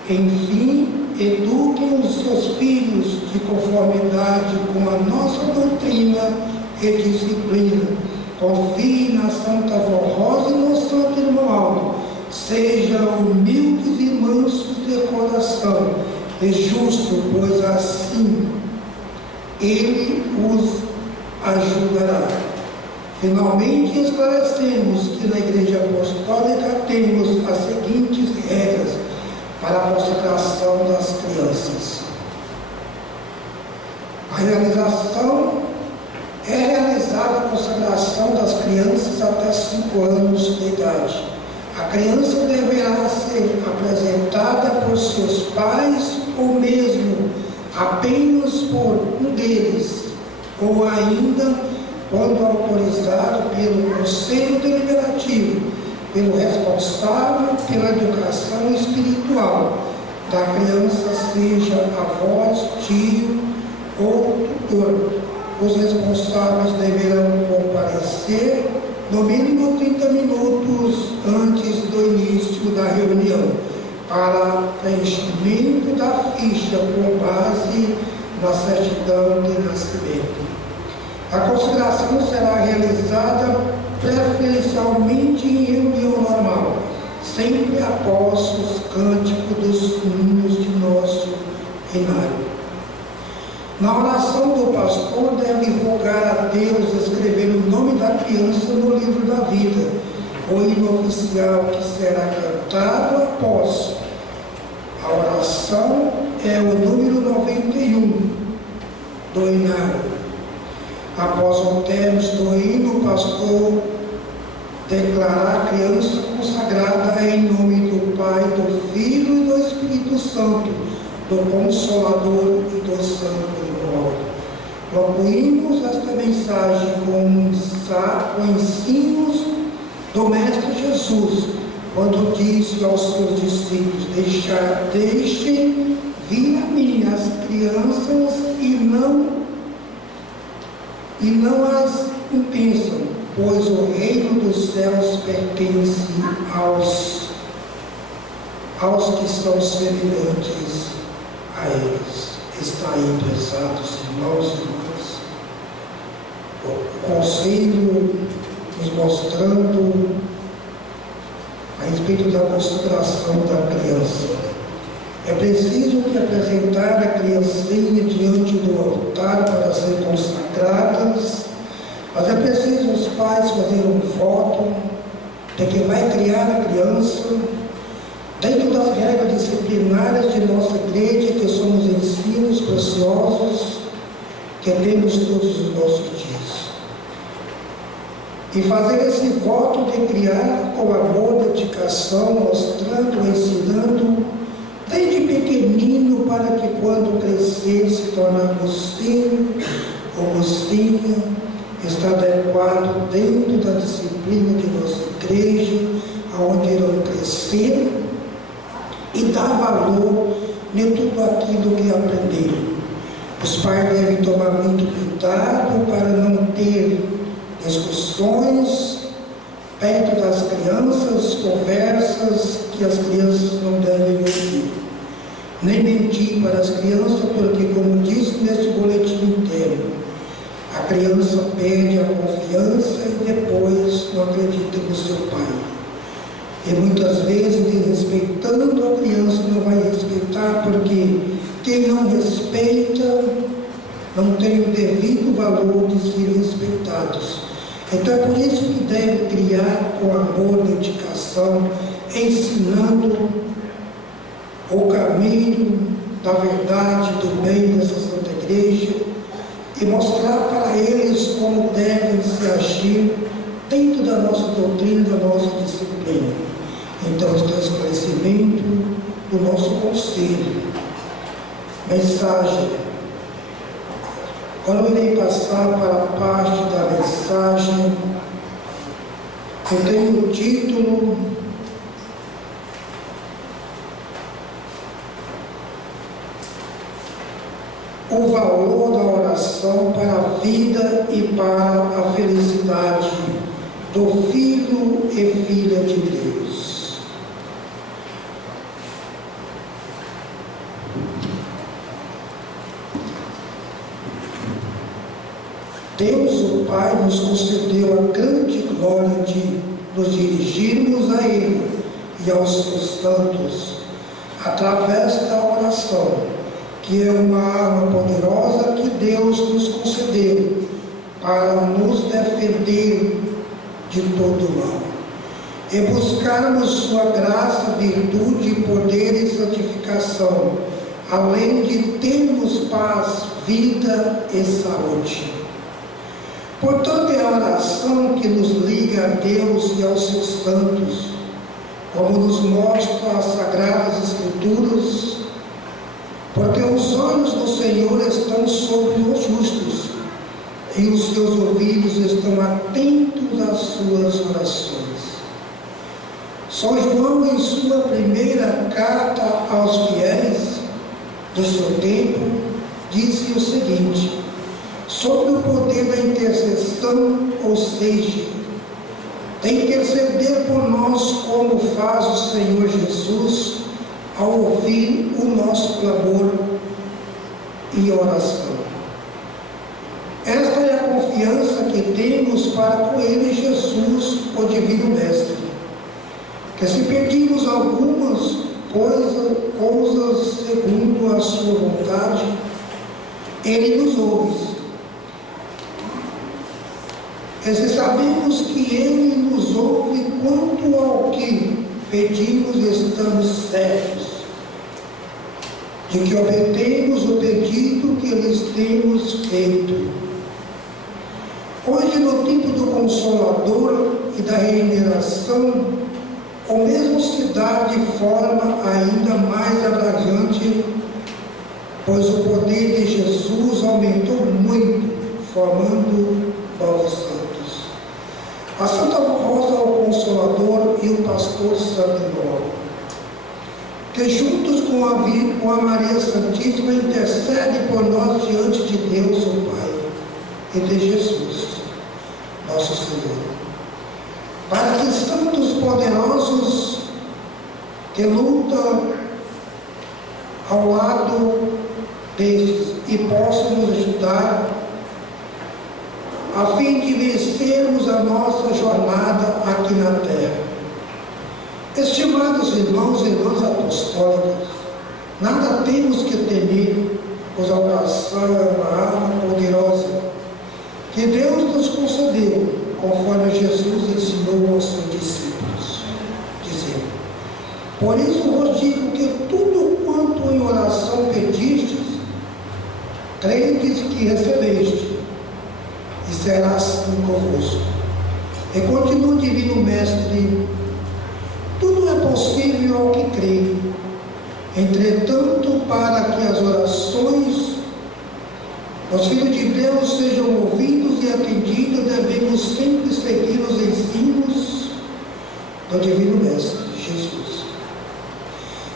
Enfim, eduquem os seus filhos de conformidade com a nossa doutrina e disciplina. Confie na Santa Rosa e no Santo Romualdo. Sejam humildes e mansos de coração e justos, pois assim ele os ajudará. Finalmente, esclarecemos que na Igreja Apostólica temos as seguintes regras para a consagração das crianças. É realizada a consagração das crianças até 5 anos de idade. A criança deverá ser apresentada por seus pais ou mesmo apenas por um deles, ou ainda quando autorizado pelo Conselho Deliberativo, pelo responsável pela educação espiritual da criança, seja avós, tio ou tutor. Os responsáveis deverão comparecer no mínimo 30 minutos antes do início da reunião para preenchimento da ficha com base na certidão de nascimento. A consagração será realizada preferencialmente em reunião normal, sempre após os cânticos dos hinos de nosso inário. Na oração do pastor deve rogar a Deus escrever o nome da criança no livro da vida. O hino oficial que será cantado após a oração é o número 91 do inário. Após o término do hino, o pastor declarar a criança consagrada em nome do Pai, do Filho e do Espírito Santo, do Consolador e do Santo. Concluímos esta mensagem com ensinos do Mestre Jesus, quando disse aos seus discípulos: deixem vir a mim as crianças e não as impeçam, pois o reino dos céus pertence aos que são semelhantes a eles. Está aí, prezados irmãos e irmãs, o conselho nos mostrando a respeito da consagração da criança. É preciso que apresentar a criancinha diante do altar para ser consagradas, mas é preciso os pais fazerem um voto de que vai criar a criança dentro das regras disciplinares de nossa igreja, que somos ensinos preciosos que temos todos os nossos dias. E fazer esse voto de criar com amor, dedicação, mostrando, ensinando, desde pequenino, para que quando crescer se tornar mocinho ou mocinha, está adequado dentro da disciplina de nossa igreja, aonde irão crescer e dar valor em tudo aquilo que aprenderam. Os pais devem tomar muito cuidado para não ter discussões perto das crianças, conversas que as crianças não devem ouvir. Nem mentir para as crianças, porque, como disse neste boletim interno, a criança perde a confiança e depois não acredita no seu pai. E muitas vezes, desrespeitando a criança, não vai respeitar, porque quem não respeita não tem o devido valor de ser respeitados. Então é por isso que deve criar com amor, dedicação, ensinando o caminho da verdade, do bem dessa Santa Igreja, e mostrar para eles como devem se agir dentro da nossa doutrina, da nossa disciplina. Então, está o esclarecimento do nosso conselho. Mensagem. Agora eu irei passar para a parte da mensagem. Eu tenho o título: o valor da oração para a vida e para a felicidade do filho e filha de Deus. Deus, o Pai, nos concedeu a grande glória de nos dirigirmos a Ele e aos seus santos através da oração, que é uma arma poderosa que Deus nos concedeu para nos defender de todo mal e buscarmos sua graça, virtude, poder e santificação, além de termos paz, vida e saúde. Portanto, é a oração que nos liga a Deus e aos seus santos, como nos mostram as Sagradas Escrituras, porque os olhos do Senhor estão sobre os justos, e os seus ouvidos estão atentos às suas orações. São João, em sua primeira carta aos fiéis do seu tempo, disse o seguinte, sobre o poder da intercessão, ou seja, de interceder por nós como faz o Senhor Jesus ao ouvir o nosso clamor e oração. Esta é a confiança que temos para com Ele, Jesus, o Divino Mestre, que se pedimos algumas coisas segundo a sua vontade, Ele nos ouve. E se sabemos que Ele nos ouve quanto ao que pedimos, estamos certos de que obtemos o pedido que lhes temos feito. Hoje, no tempo do Consolador e da regeneração, o mesmo se dá de forma ainda mais abrangente, pois o poder de Jesus aumentou muito, formando novos santos. A Santa Rosa, o Consolador, e o pastor Santo Ignório, que juntos com a Maria Santíssima intercede por nós diante de Deus, o Pai, e de Jesus, nosso Senhor, para que santos poderosos que lutam ao lado destes e possam nos ajudar a fim de vencermos a nossa jornada aqui na terra. Estimados irmãos e irmãs apostólicos, nada temos que temer, pois a oração é uma arma poderosa que Deus nos concedeu, conforme Jesus ensinou aos seus discípulos, dizendo: por isso vos digo que tudo quanto em oração pedistes, credes que recebeste, e será assim convosco. E continua o Divino Mestre: tudo é possível ao que crê. Entretanto, para que as orações dos filhos de Deus sejam ouvidos e atendidos, devemos sempre seguir os ensinos do Divino Mestre, Jesus,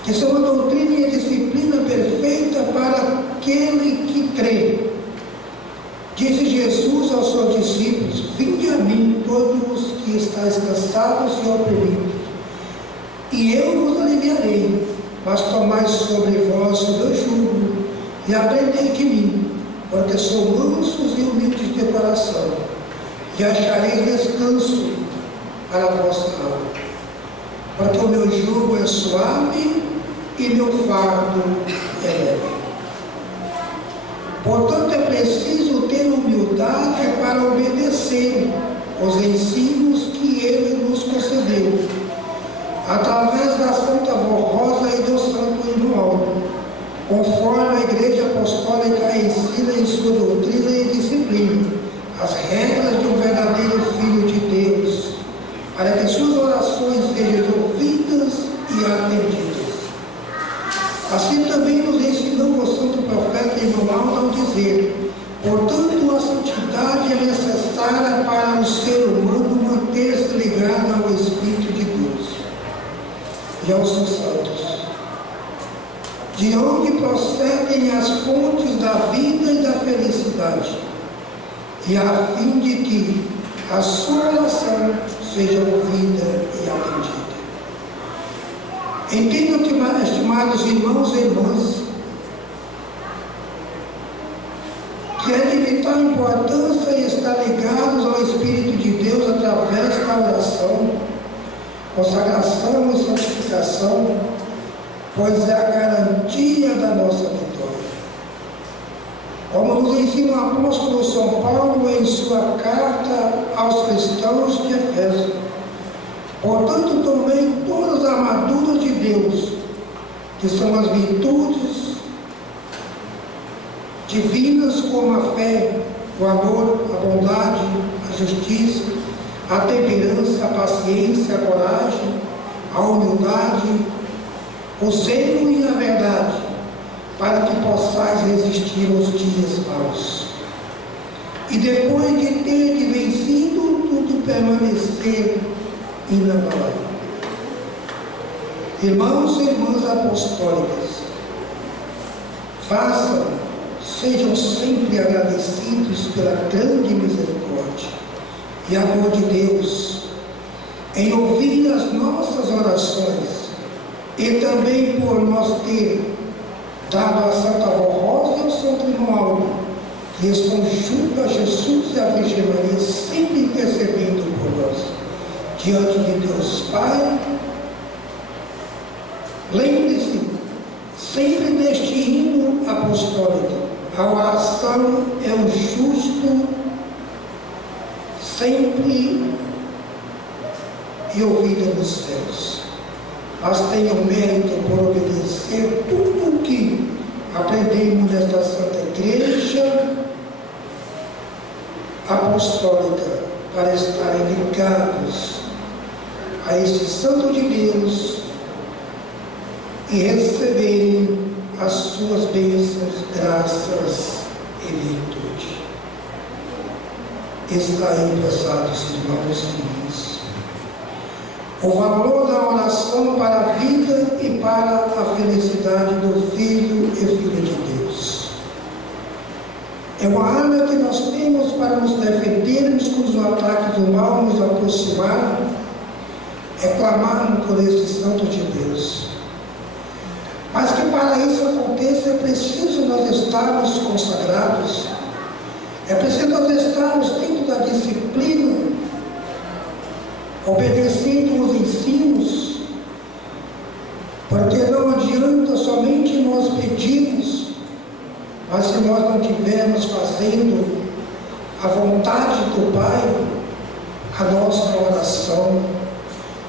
que são a doutrina e a disciplina perfeita para aquele que crê. Disse Jesus aos seus discípulos: vinde a mim todos os que estáis cansados e oprimidos, e eu vos aliviarei. Mas tomai sobre vós o meu jugo e aprendei de mim, porque sou mansos e humildes de coração, e achareis descanso para a vossa alma. Porque o meu jugo é suave e meu fardo é leve. Portanto, é preciso ter humildade para obedecer os ensinos que Ele nos concedeu, através da Santa Rosa e do Santo Ignório, conforme a Igreja Apostólica ensina em sua doutrina e disciplina, as regras de um verdadeiro Filho de Deus, para que suas orações sejam ouvidas e atendidas. Assim também nos ensinou o Santo Profeta Emanuel ao dizer: portanto, a santidade é necessária para o ser humano manter-se ligado ao Espírito de Deus e aos seus santos, de onde procedem as fontes da vida e da felicidade, e a fim de que a sua oração seja ouvida e atendida. Entendam, estimados irmãos e irmãs, que é de vital importância estar ligados ao Espírito de Deus através da oração, consagração e santificação, pois é a garantia da nossa vitória. Como nos ensina o apóstolo São Paulo em sua carta aos cristãos de Efésios: portanto, tomei todas as armaduras de Deus, que são as virtudes divinas, como a fé, o amor, a bondade, a justiça, a temperança, a paciência, a coragem, a humildade, o zelo e a verdade, para que possais resistir aos dias maus. e depois de ter vencido tudo, permanecer inabalável. Irmãos e irmãs apostólicas, sejam sempre agradecidos pela grande misericórdia e amor de Deus em ouvir as nossas orações e também por nós ter dado a Santa Avó Rosa e ao Santo Irmão Aldo, que estão junto a Jesus e a Virgem Maria, sempre intercedendo por nós, diante de Deus Pai. Lembre-se sempre deste hino apostólico: a oração é o justo sempre e ouvida nos céus, mas tem o mérito por obedecer tudo o que aprendemos nesta Santa Igreja Apostólica, para estarem ligados a este Santo de Deus e receberem as suas bênçãos, graças e virtude. Está aí, pesados irmãos e irmãs, o valor da oração para a vida e para a felicidade do Filho e Filha de Deus. É uma arma que nós temos para nos defendermos quando os ataques do mal nos aproximarem, é clamarmos por este Santo de Deus. Mas que para isso aconteça é preciso nós estarmos consagrados, é preciso nós estarmos dentro da disciplina, obedecendo os ensinos, porque não adianta somente nós pedirmos, mas se nós não estivermos fazendo a vontade do Pai, a nossa oração,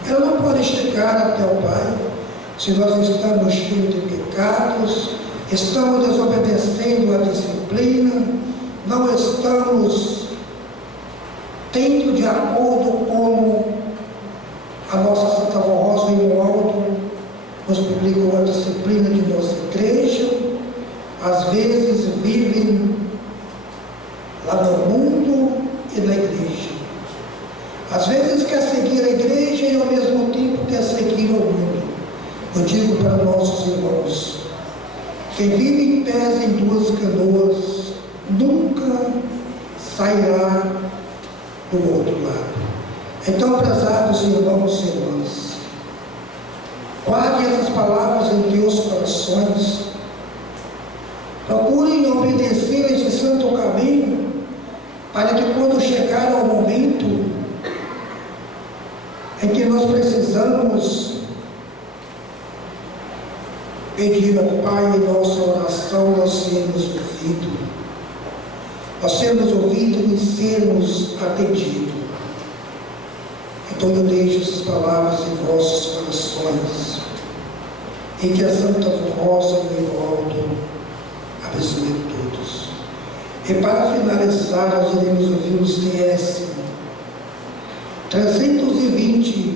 ela não pode chegar até o Pai se nós estamos cheios de pecados, estamos desobedecendo a disciplina, não estamos tendo de acordo como a nossa Santa Avó Rosa e o Aldo nos publicou a disciplina de nossa igreja. Às vezes vivem lá no mundo e na igreja. Às vezes quer seguir a igreja e ao mesmo tempo quer seguir o mundo. Eu digo para nossos irmãos, quem vive em pés em duas canoas nunca sairá do outro lado. Então, prezados irmãos e irmãs, guardem essas palavras em teus corações, procurem obedecer esse santo caminho, para que quando chegar ao momento em que nós precisamos pedir ao Pai em nossa oração, nós sermos ouvidos e sermos atendidos. Então eu deixo essas palavras em vossos corações, e que a Santa Rosa e o Aldo abençoe todos. E para finalizar, nós iremos ouvir o CS 320,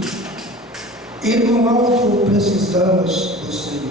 Irmão Aldo, precisamos do Senhor.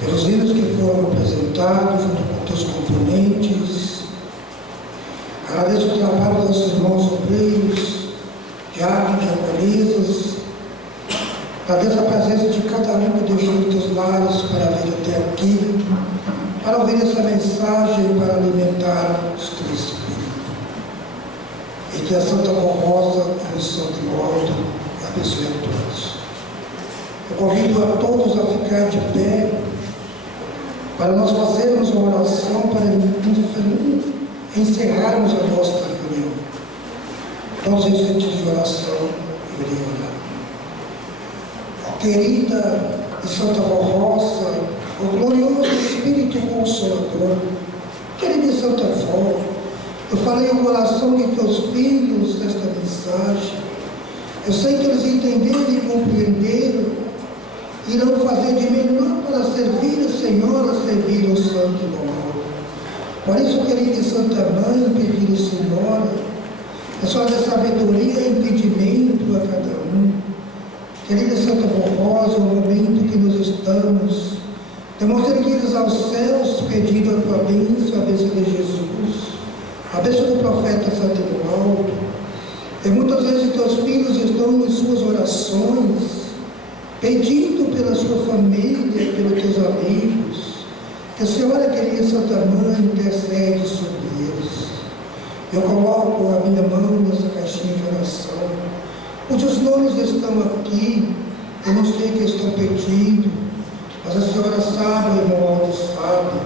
pelos hinos que foram apresentados junto com teus componentes. Agradeço o trabalho dos irmãos obreiros, diáconos, diaconisas. Agradeço a presença de cada um que deixou os teus lares para vir até aqui, para ouvir essa mensagem, para alimentar os teu espírito. E que a Santa Rosa e o Santo Morto abençoe a todos. Eu convido a todos a ficar de pé para nós fazermos uma oração para encerrarmos a nossa reunião. Todos em sentido de oração, eu irei orar. Ó querida e Santa Rosa, o glorioso Espírito Consolador, querida e Santa Vó, eu falei o coração de teus filhos nesta mensagem. Eu sei que eles entenderam e compreenderam, irão fazer de melhor para servir a Senhora, servir o Santo Nome. Por isso, querida Santa Mãe, pedir a Senhora, a Senhora da sabedoria e impedimento a cada um. Querida Santa Rosa, o momento que nos estamos, estamos erguidos aos céus, pedindo a tua bênção, a bênção de Jesus, a bênção do profeta Santo Evaldo. E muitas vezes teus filhos estão em suas orações, pedindo pela sua família, pelos teus amigos, que a Senhora, querida Santa Mãe, intercede sobre eles. Eu coloco a minha mão nessa caixinha de oração, cujos nomes estão aqui, eu não sei o que estão pedindo, mas a Senhora sabe, o irmão Aldo sabe.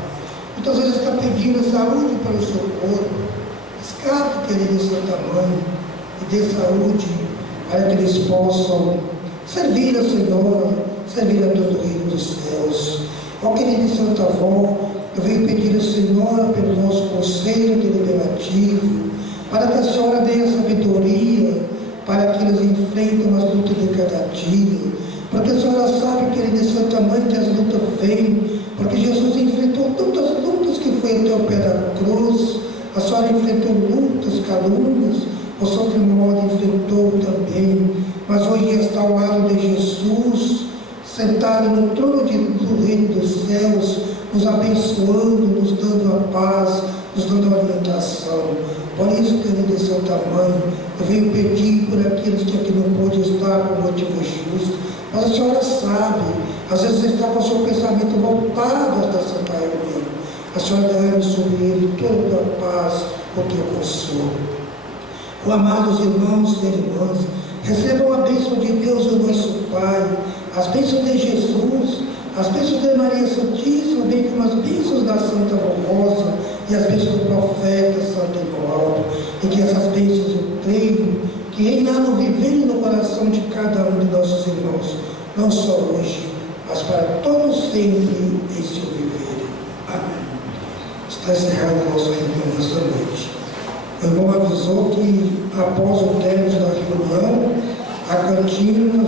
Muitas vezes está pedindo saúde para o seu corpo. Escape, querida Santa Mãe, e dê saúde para que eles possam servir a Senhora, servir a todo o reino dos céus. Ó querida Santa Vó, eu venho pedir a Senhora pelo nosso Conselho Deliberativo, para que a Senhora dê a sabedoria para que eles enfrentam as lutas de cada dia. Porque a Senhora sabe, querida Santa Mãe, que as lutas vêm, porque Jesus enfrentou tantas lutas que foi até o pé da cruz. A Senhora enfrentou lutas, calúnias, o Santo Modo enfrentou também, mas hoje está ao lado de Jesus, sentado no trono do reino dos céus, nos abençoando, nos dando a paz, nos dando a orientação. Por isso, querida Santa Mãe, eu venho pedir por aqueles que aqui não podem estar por motivo justo, mas a Senhora sabe, às vezes está com o seu pensamento voltado da Santa Reunião. A Senhora derrame sobre ele toda a paz, o teu consolo. Amados irmãos e irmãs, recebam a bênção de Deus, o nosso Pai, as bênçãos de Jesus, as bênçãos de Maria Santíssima, bem como as bênçãos da Santa Rosa e as bênçãos do profeta Santo Evaldo, e que essas bênçãos eu creio que reinaram vivendo no coração de cada um de nossos irmãos, não só hoje, mas para todos sempre em seu viver. Amém. Está encerrada a nossa reunião nesta noite. O irmão avisou que após o término da reunião, a cantina